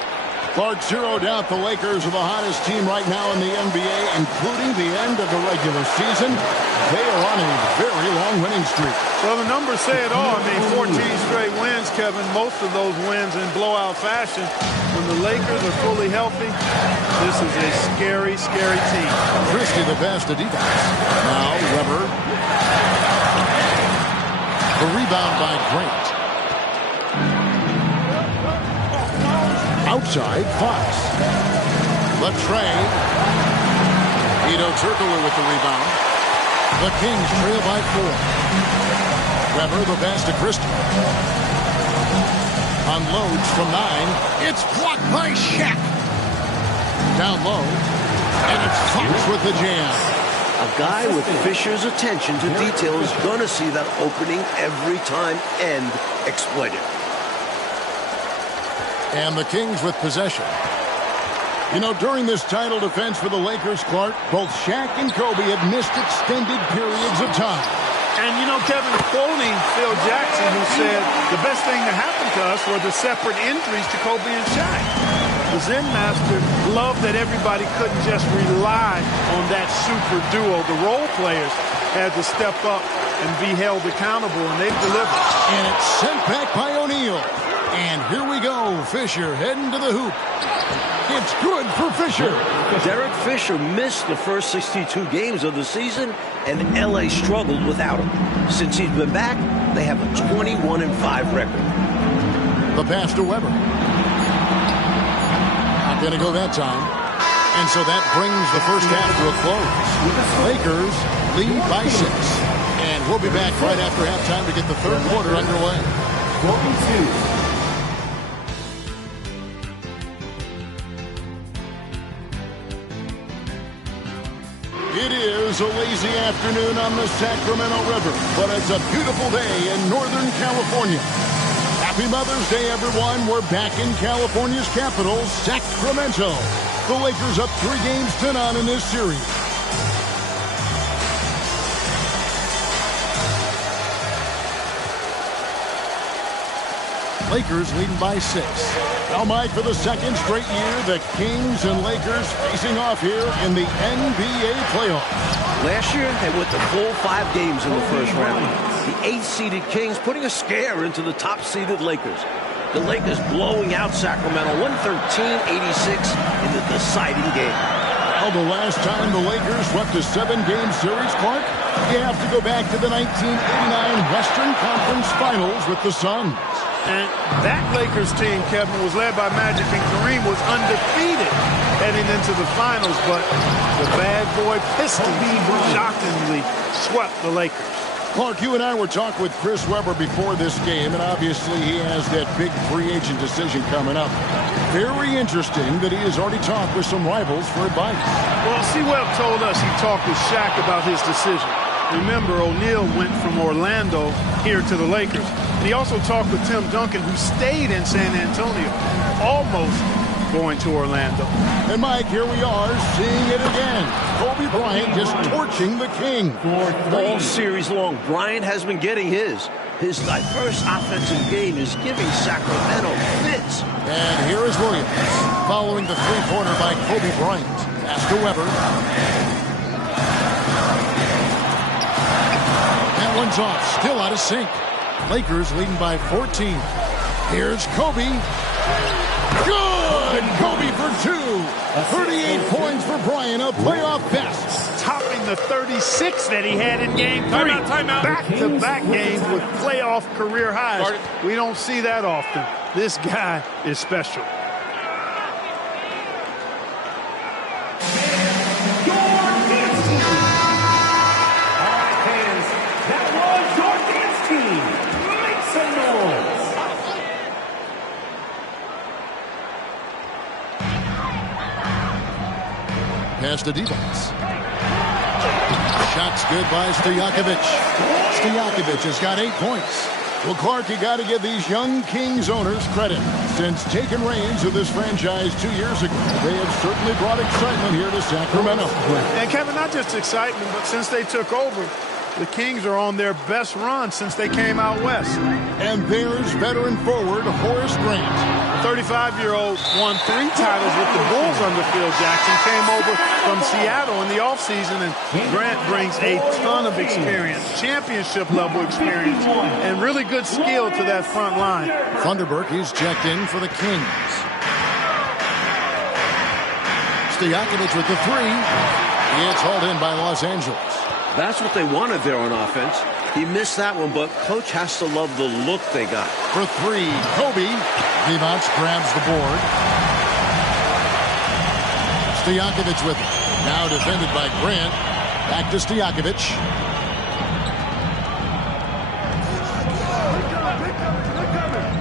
Clark zeroed out the Lakers are the hottest team right now in the NBA, including the end of the regular season. They are on a very long winning streak. Well, the numbers say it all. I mean, 14 straight wins, Kevin. Most of those wins in blowout fashion. When the Lakers are fully healthy, this is a scary, scary team. Christie the pass to Divac. Now Weber. The rebound by Grant. Outside, Fox. Latrey. Ito Turkoglu with the rebound. The Kings trail by 4. Weber, the pass to Christie. Unloads from 9. It's blocked by Shaq. Down low. And it's Fox with the jam. A guy with Fisher's attention to detail is going to see that opening every time and exploit it. And the Kings with possession. You know, during this title defense for the Lakers, Clark, both Shaq and Kobe have missed extended periods of time. And, you know, Kevin, quoting Phil Jackson, who said the best thing that happened to us were the separate injuries to Kobe and Shaq. The Zen Master loved that everybody couldn't just rely on that super duo. The role players had to step up and be held accountable, and they've delivered. And it's sent back by O'Neal. And here we go. Fisher heading to the hoop. It's good for Fisher. Derek Fisher missed the first 62 games of the season, and L.A. struggled without him. Since he's been back, they have a 21-5 record. The pass to Weber. Not going to go that time. And so that brings the first half to a close. Lakers lead by 6. And we'll be back right after halftime to get the third quarter underway. 42. It is a lazy afternoon on the Sacramento River, but it's a beautiful day in Northern California. Happy Mother's Day, everyone. We're back in California's capital, Sacramento. The Lakers up 3-0 in this series. Lakers leading by 6. Now, Mike, for the second straight year, the Kings and Lakers facing off here in the NBA playoffs. Last year, they went the full 5 games in the first round. The 8th-seeded Kings putting a scare into the top-seeded Lakers. The Lakers blowing out Sacramento 113-86 in the deciding game. Well, the last time the Lakers swept a 7-game series, Clark, You have to go back to the 1989 Western Conference Finals with the Suns. And that Lakers team, Kevin, was led by Magic, and Kareem was undefeated heading into the finals, but the bad boy Pistons shockingly swept the Lakers. Clark, you and I were talking with Chris Webber before this game, and obviously he has that big free agent decision coming up. Very interesting that he has already talked with some rivals for advice. Well, C-Webb told us he talked with Shaq about his decision. Remember, O'Neal went from Orlando here to the Lakers. And he also talked with Tim Duncan, who stayed in San Antonio, almost going to Orlando. And, Mike, here we are seeing it again. Kobe Bryant just torching the King. All series long, Bryant has been getting his. His diverse offensive game is giving Sacramento fits. And here is Williams, following the three-pointer by Kobe Bryant. Pass to Webber. That one's off, still out of sync. Lakers leading by 14. Here's Kobe. Good! Kobe for two. 38 points for Bryant, a playoff best. Topping the 36 that he had in Game 3. Timeout. Back-to-back games with playoff career highs. We don't see that often. This guy is special. Pass to Divac. Shots good by Stojakovic. Stojakovic has got 8 points. Well, Clark, you got to give these young Kings owners credit. Since taking reins of this franchise 2 years ago, they have certainly brought excitement here to Sacramento. And Kevin, not just excitement, but since they took over, the Kings are on their best run since they came out west. And there's veteran forward Horace Grant. The 35-year-old won 3 titles with the Bulls under Phil Jackson, came over from Seattle in the offseason, and Grant brings a ton of experience, championship-level experience, and really good skill to that front line. Thunderberg is checked in for the Kings. Stojakovic with the 3. It's hauled in by Los Angeles. That's what they wanted there on offense. He missed that one, but coach has to love the look they got. For 3, Kobe. Divac grabs the board. Stojakovic with it. Now defended by Grant. Back to Stojakovic.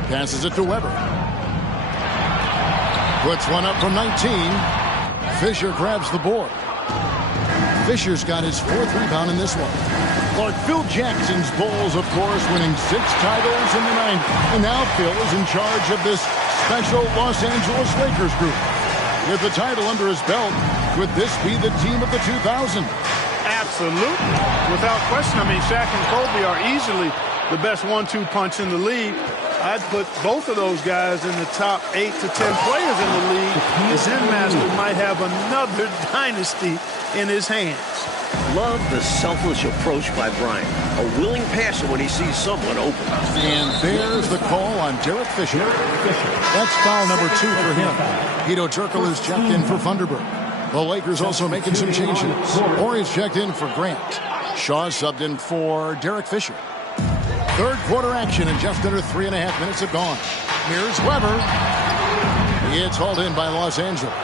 Passes it to Webber. Puts one up from 19. Fisher grabs the board. Fisher's got his 4th rebound in this one. Clark, Phil Jackson's Bulls, of course, winning 6 titles in the 90s. And now Phil is in charge of this special Los Angeles Lakers group. With the title under his belt, could this be the team of the 2000s? Absolutely. Without question. I mean, Shaq and Kobe are easily the best 1-2 punch in the league. I'd put both of those guys in the top 8 to 10 players in the league. The Zen Master might have another dynasty in his hands. Love the selfless approach by Bryant. A willing passer when he sees someone open. And there's the call on Derek Fisher. That's foul number 2 for him. Guido Turkel is checked in for Thunderberg. The Lakers also making some changes. Horry's checked in for Grant. Shaw subbed in for Derek Fisher. Third quarter action and just under 3.5 minutes have gone. Here's Webber. It's hauled in by Los Angeles.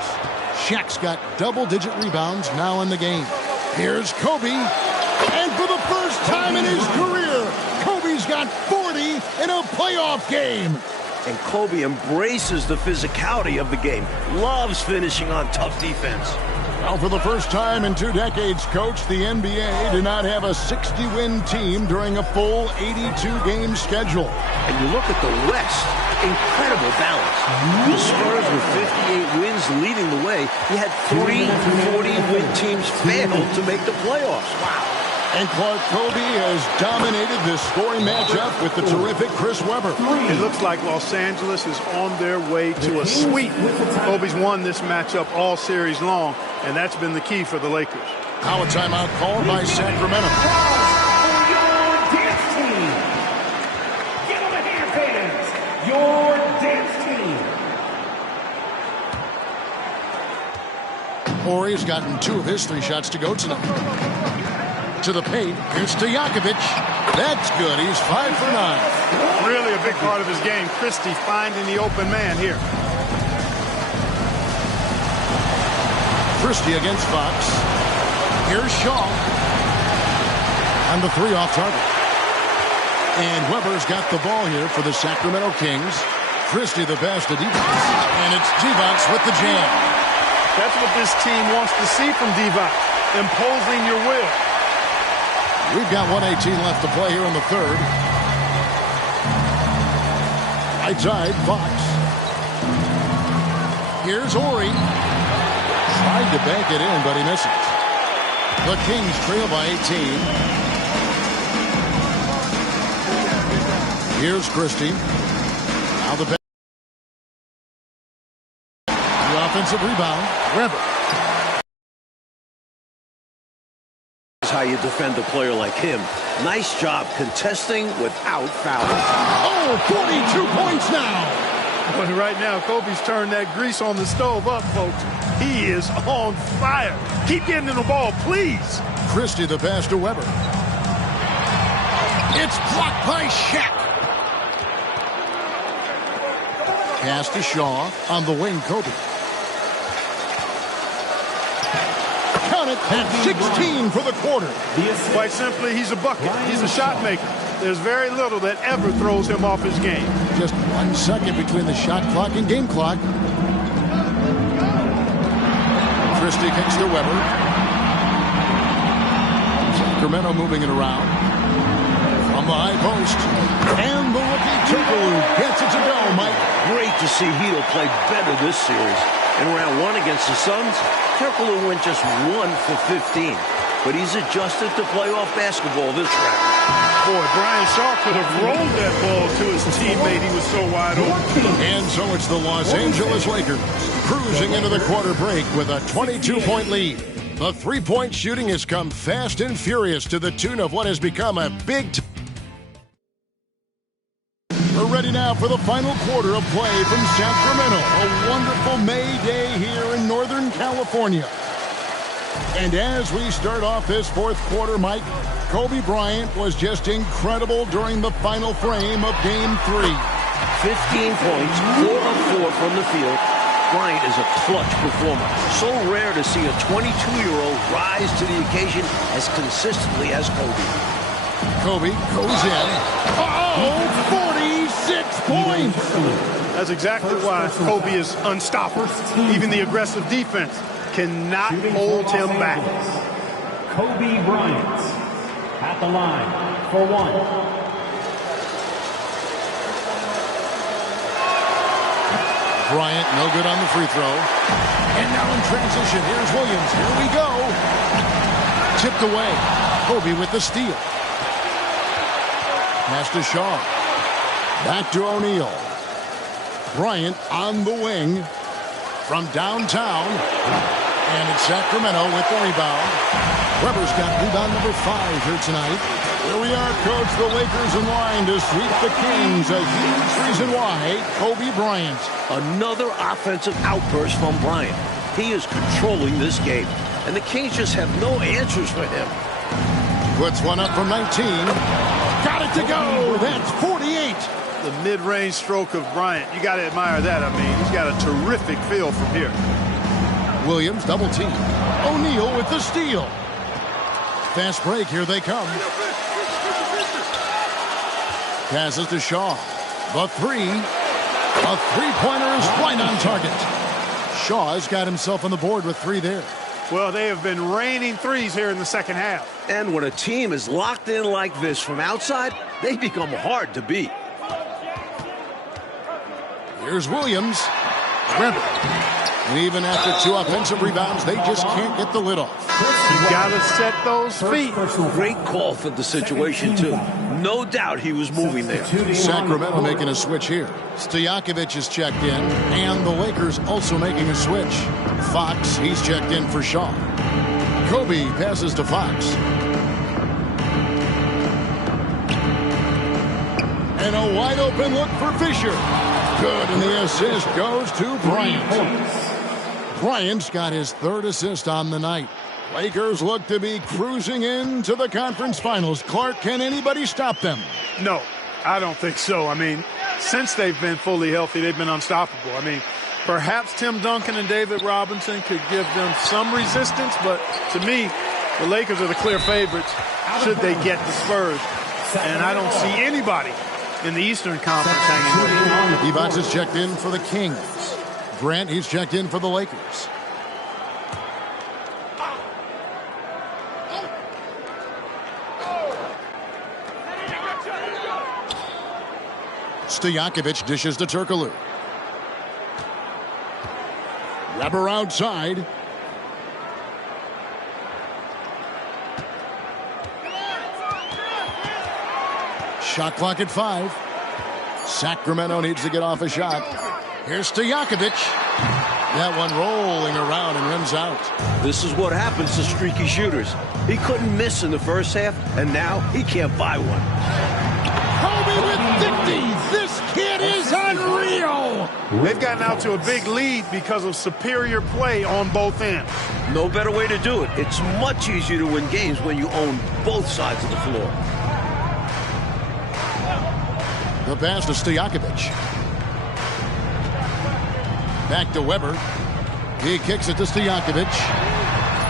Shaq's got double-digit rebounds now in the game. Here's Kobe. And for the first time in his career, Kobe's got 40 in a playoff game. And Kobe embraces the physicality of the game. Loves finishing on tough defense. Now, for the first time in 2 decades, Coach, the NBA did not have a 60-win team during a full 82-game schedule. And you look at the West, incredible balance. The Spurs with 58 wins leading the way. You had 3 40-win teams fail to make the playoffs. Wow. And Clark, Kobe has dominated this scoring matchup with the terrific Chris Webber. It looks like Los Angeles is on their way to a sweep. Kobe's won this matchup all series long, and that's been the key for the Lakers. Now a timeout called by Sacramento. Your dance team. Horry's gotten 2 of his 3 shots to go tonight. to the paint. Here's Stojakovic. That's good. He's 5 for 9. Really a big part of his game. Christie finding the open man here. Christie against Fox. Here's Shaw. And the 3 off target. And Weber's got the ball here for the Sacramento Kings. Christie the best at Divac. And it's Divac with the jam. That's what this team wants to see from Divac. Imposing your will. We've got 1:18 left to play here in the third. Right side, Fox. Here's Ori. Tried to bank it in, but he misses. The Kings trail by 18. Here's Christie. Now the offensive rebound. Weber. This is how you defend a player like him. Nice job contesting without fouling. Oh, 42 points now. But right now, Kobe's turned that grease on the stove up, folks. He is on fire. Keep getting in the ball, please. Christie the pass to Weber. It's blocked by Shaq. Pass to Shaw. On the wing, Kobe. Count it at 16 for the quarter. Quite simply, he's a bucket. He's a shot maker. There's very little that ever throws him off his game. Just 1 second between the shot clock and game clock. Christie kicks to Weber. Sacramento moving it around. From the high post. And the rookie Turkoglu gets it to go, Mike. Great to see Hedo play better this series. In round 1 against the Suns, Turkoglu went just 1 for 15. But he's adjusted to playoff basketball this round. Boy, Brian Shaw could have rolled that ball to his teammate. He was so wide open. And so it's the Los Angeles Lakers cruising into the quarter break with a 22-point lead. The three-point shooting has come fast and furious to the tune of what has become a big time. We're ready now for the final quarter of play from Sacramento. A wonderful May day here in Northern California. And as we start off this fourth quarter, Mike, Kobe Bryant was just incredible during the final frame of Game 3. 15 points, 4 of 4 from the field. Bryant is a clutch performer. So rare to see a 22-year-old rise to the occasion as consistently as Kobe. Kobe goes in. Oh, 46 points! That's exactly why Kobe is unstoppable. Even the aggressive defense cannot hold him back. Kobe Bryant at the line for 1. Bryant, no good on the free throw. And now in transition, here's Williams. Here we go. Tipped away. Kobe with the steal. Pass to Shaw. Back to O'Neal. Bryant on the wing from downtown. And it's Sacramento with the rebound. Weber's got rebound number 5 here tonight. Here we are, Coach. The Lakers in line to sweep the Kings. A huge reason why. Kobe Bryant. Another offensive outburst from Bryant. He is controlling this game. And the Kings just have no answers for him. Puts one up from 19. Got it to go. That's 48. The mid-range stroke of Bryant. You got to admire that. I mean, he's got a terrific feel from here. Williams double team. O'Neal with the steal. Fast break. Here they come. Passes to Shaw. The 3. A three-pointer is right on target. Shaw has got himself on the board with 3 there. Well, they have been raining threes here in the second half. And when a team is locked in like this from outside, they become hard to beat. Here's Williams. Weber. And even after 2 offensive rebounds, they just can't get the lid off. You got to set those feet. Great call for the situation, too. No doubt he was moving there. Sacramento making a switch here. Stojakovic is checked in, and the Lakers also making a switch. Fox, he's checked in for Shaw. Kobe passes to Fox. And a wide open look for Fisher. Good, and the assist goes to Bryant. Bryant's got his 3rd assist on the night. Lakers look to be cruising into the conference finals. Clark, can anybody stop them? No, I don't think so. I mean, since they've been fully healthy, they've been unstoppable. I mean, perhaps Tim Duncan and David Robinson could give them some resistance, but to me, the Lakers are the clear favorites should they get the Spurs. And I don't see anybody in the Eastern Conference hanging with them. Divac is checked in for the Kings. Grant, he's checked in for the Lakers. Stojakovic dishes to Turkoglu. Weber outside. Shot clock at 5. Sacramento needs to get off a shot. Here's Stojakovic. That one rolling around and rims out. This is what happens to streaky shooters. He couldn't miss in the first half, and now he can't buy one. Kobe with 50. This kid is unreal. They've gotten out to a big lead because of superior play on both ends. No better way to do it. It's much easier to win games when you own both sides of the floor. The pass to Stojakovic. Back to Weber. He kicks it to Stojakovic.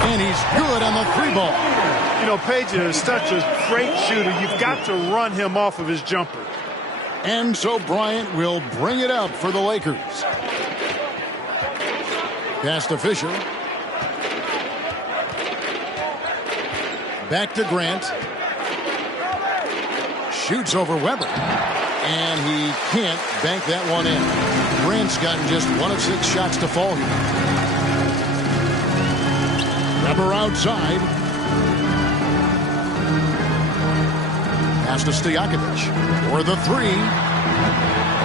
And he's good on the 3-ball. You know, Page is such a great shooter. You've got to run him off of his jumper. And so Bryant will bring it up for the Lakers. Pass to Fisher. Back to Grant. Shoots over Weber. And he can't bank that one in. Grant's gotten just 1 of 6 shots to fall here. Weber outside. Pass to Stojakovic for the 3.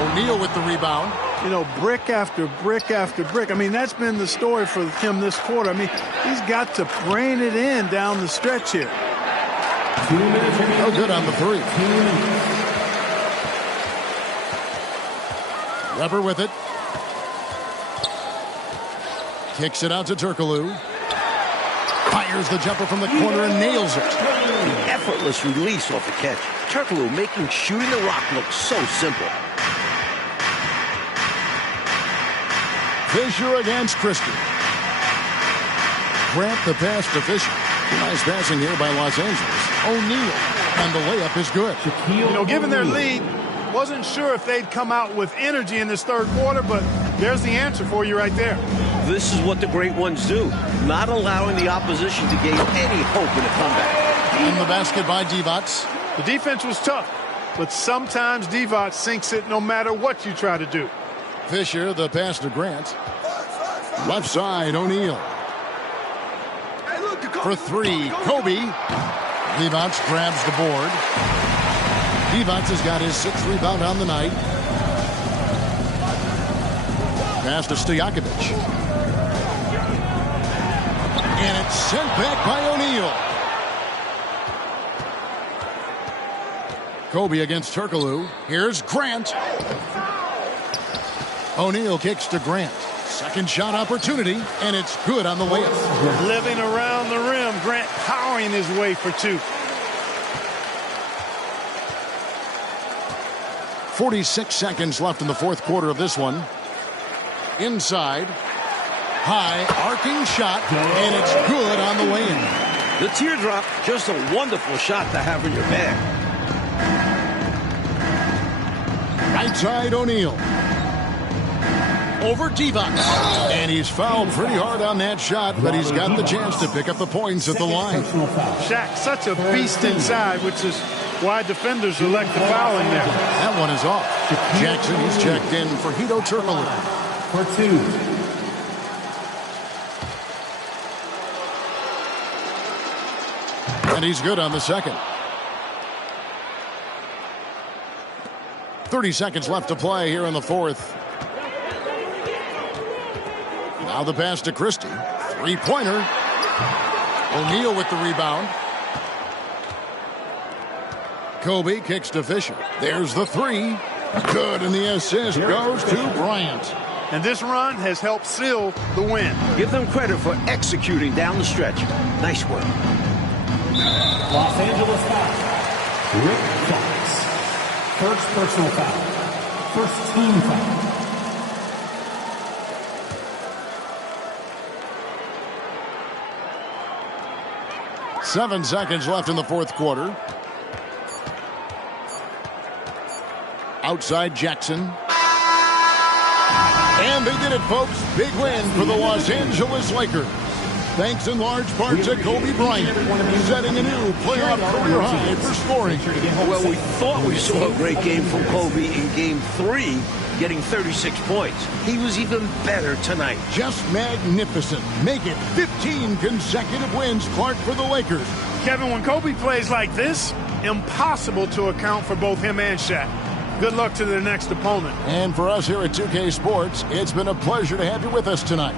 O'Neal with the rebound. You know, brick after brick after brick. I mean, that's been the story for him this quarter. I mean, he's got to brain it in down the stretch here. No good on the 3. Weber with it. Kicks it out to Turkoglu. Fires the jumper from the corner and nails it. The effortless release off the catch. Turkoglu making shooting the rock look so simple. Fisher against Christie. Grant the pass to Fisher. Nice passing here by Los Angeles. O'Neal. And the layup is good. You know, given their lead, wasn't sure if they'd come out with energy in this third quarter, but there's the answer for you right there. This is what the great ones do, not allowing the opposition to gain any hope in a comeback. In the basket by Divac. The defense was tough, but sometimes Divac sinks it no matter what you try to do. Fisher, the pass to Grant. Left side, O'Neal. For 3, Kobe. Divac grabs the board. Divac has got his 6th rebound on the night. Pass to Stojakovic. And it's sent back by O'Neal. Kobe against Turkoglu. Here's Grant. O'Neal kicks to Grant. Second shot opportunity, and it's good on the layup. Living around the rim, Grant powering his way for 2. 46 seconds left in the fourth quarter of this one. Inside. High, arcing shot, and it's good on the way-in. The teardrop, just a wonderful shot to have in your bag. Right side, O'Neal. Over Divac. And he's fouled pretty hard on that shot, but he's got the chance to pick up the points at the line. Shaq, such a beast inside, which is why defenders elect the foul in there. That one is off. Jackson, he's checked in for Hedo Turkoglu. For 2. And he's good on the second. 30 seconds left to play here in the fourth. Now the pass to Christie. 3-pointer. O'Neal with the rebound. Kobe kicks to Fisher. There's the 3. Good, and the assist goes to Bryant. and this run has helped seal the win. Give them credit for executing down the stretch. Nice work. Los Angeles foul. Rick Fox. First personal foul. First team foul. Seven seconds left in the fourth quarter. Outside Jackson. And they did it, folks. Big win for the Los Angeles Lakers. Thanks in large part to Kobe Bryant, setting a new playoff career high for scoring. Well, we thought we saw a great game from Kobe in Game 3, getting 36 points. He was even better tonight. Just magnificent. Make it 15 consecutive wins, Clark, for the Lakers. Kevin, when Kobe plays like this, impossible to account for both him and Shaq. Good luck to their next opponent. And for us here at 2K Sports, it's been a pleasure to have you with us tonight.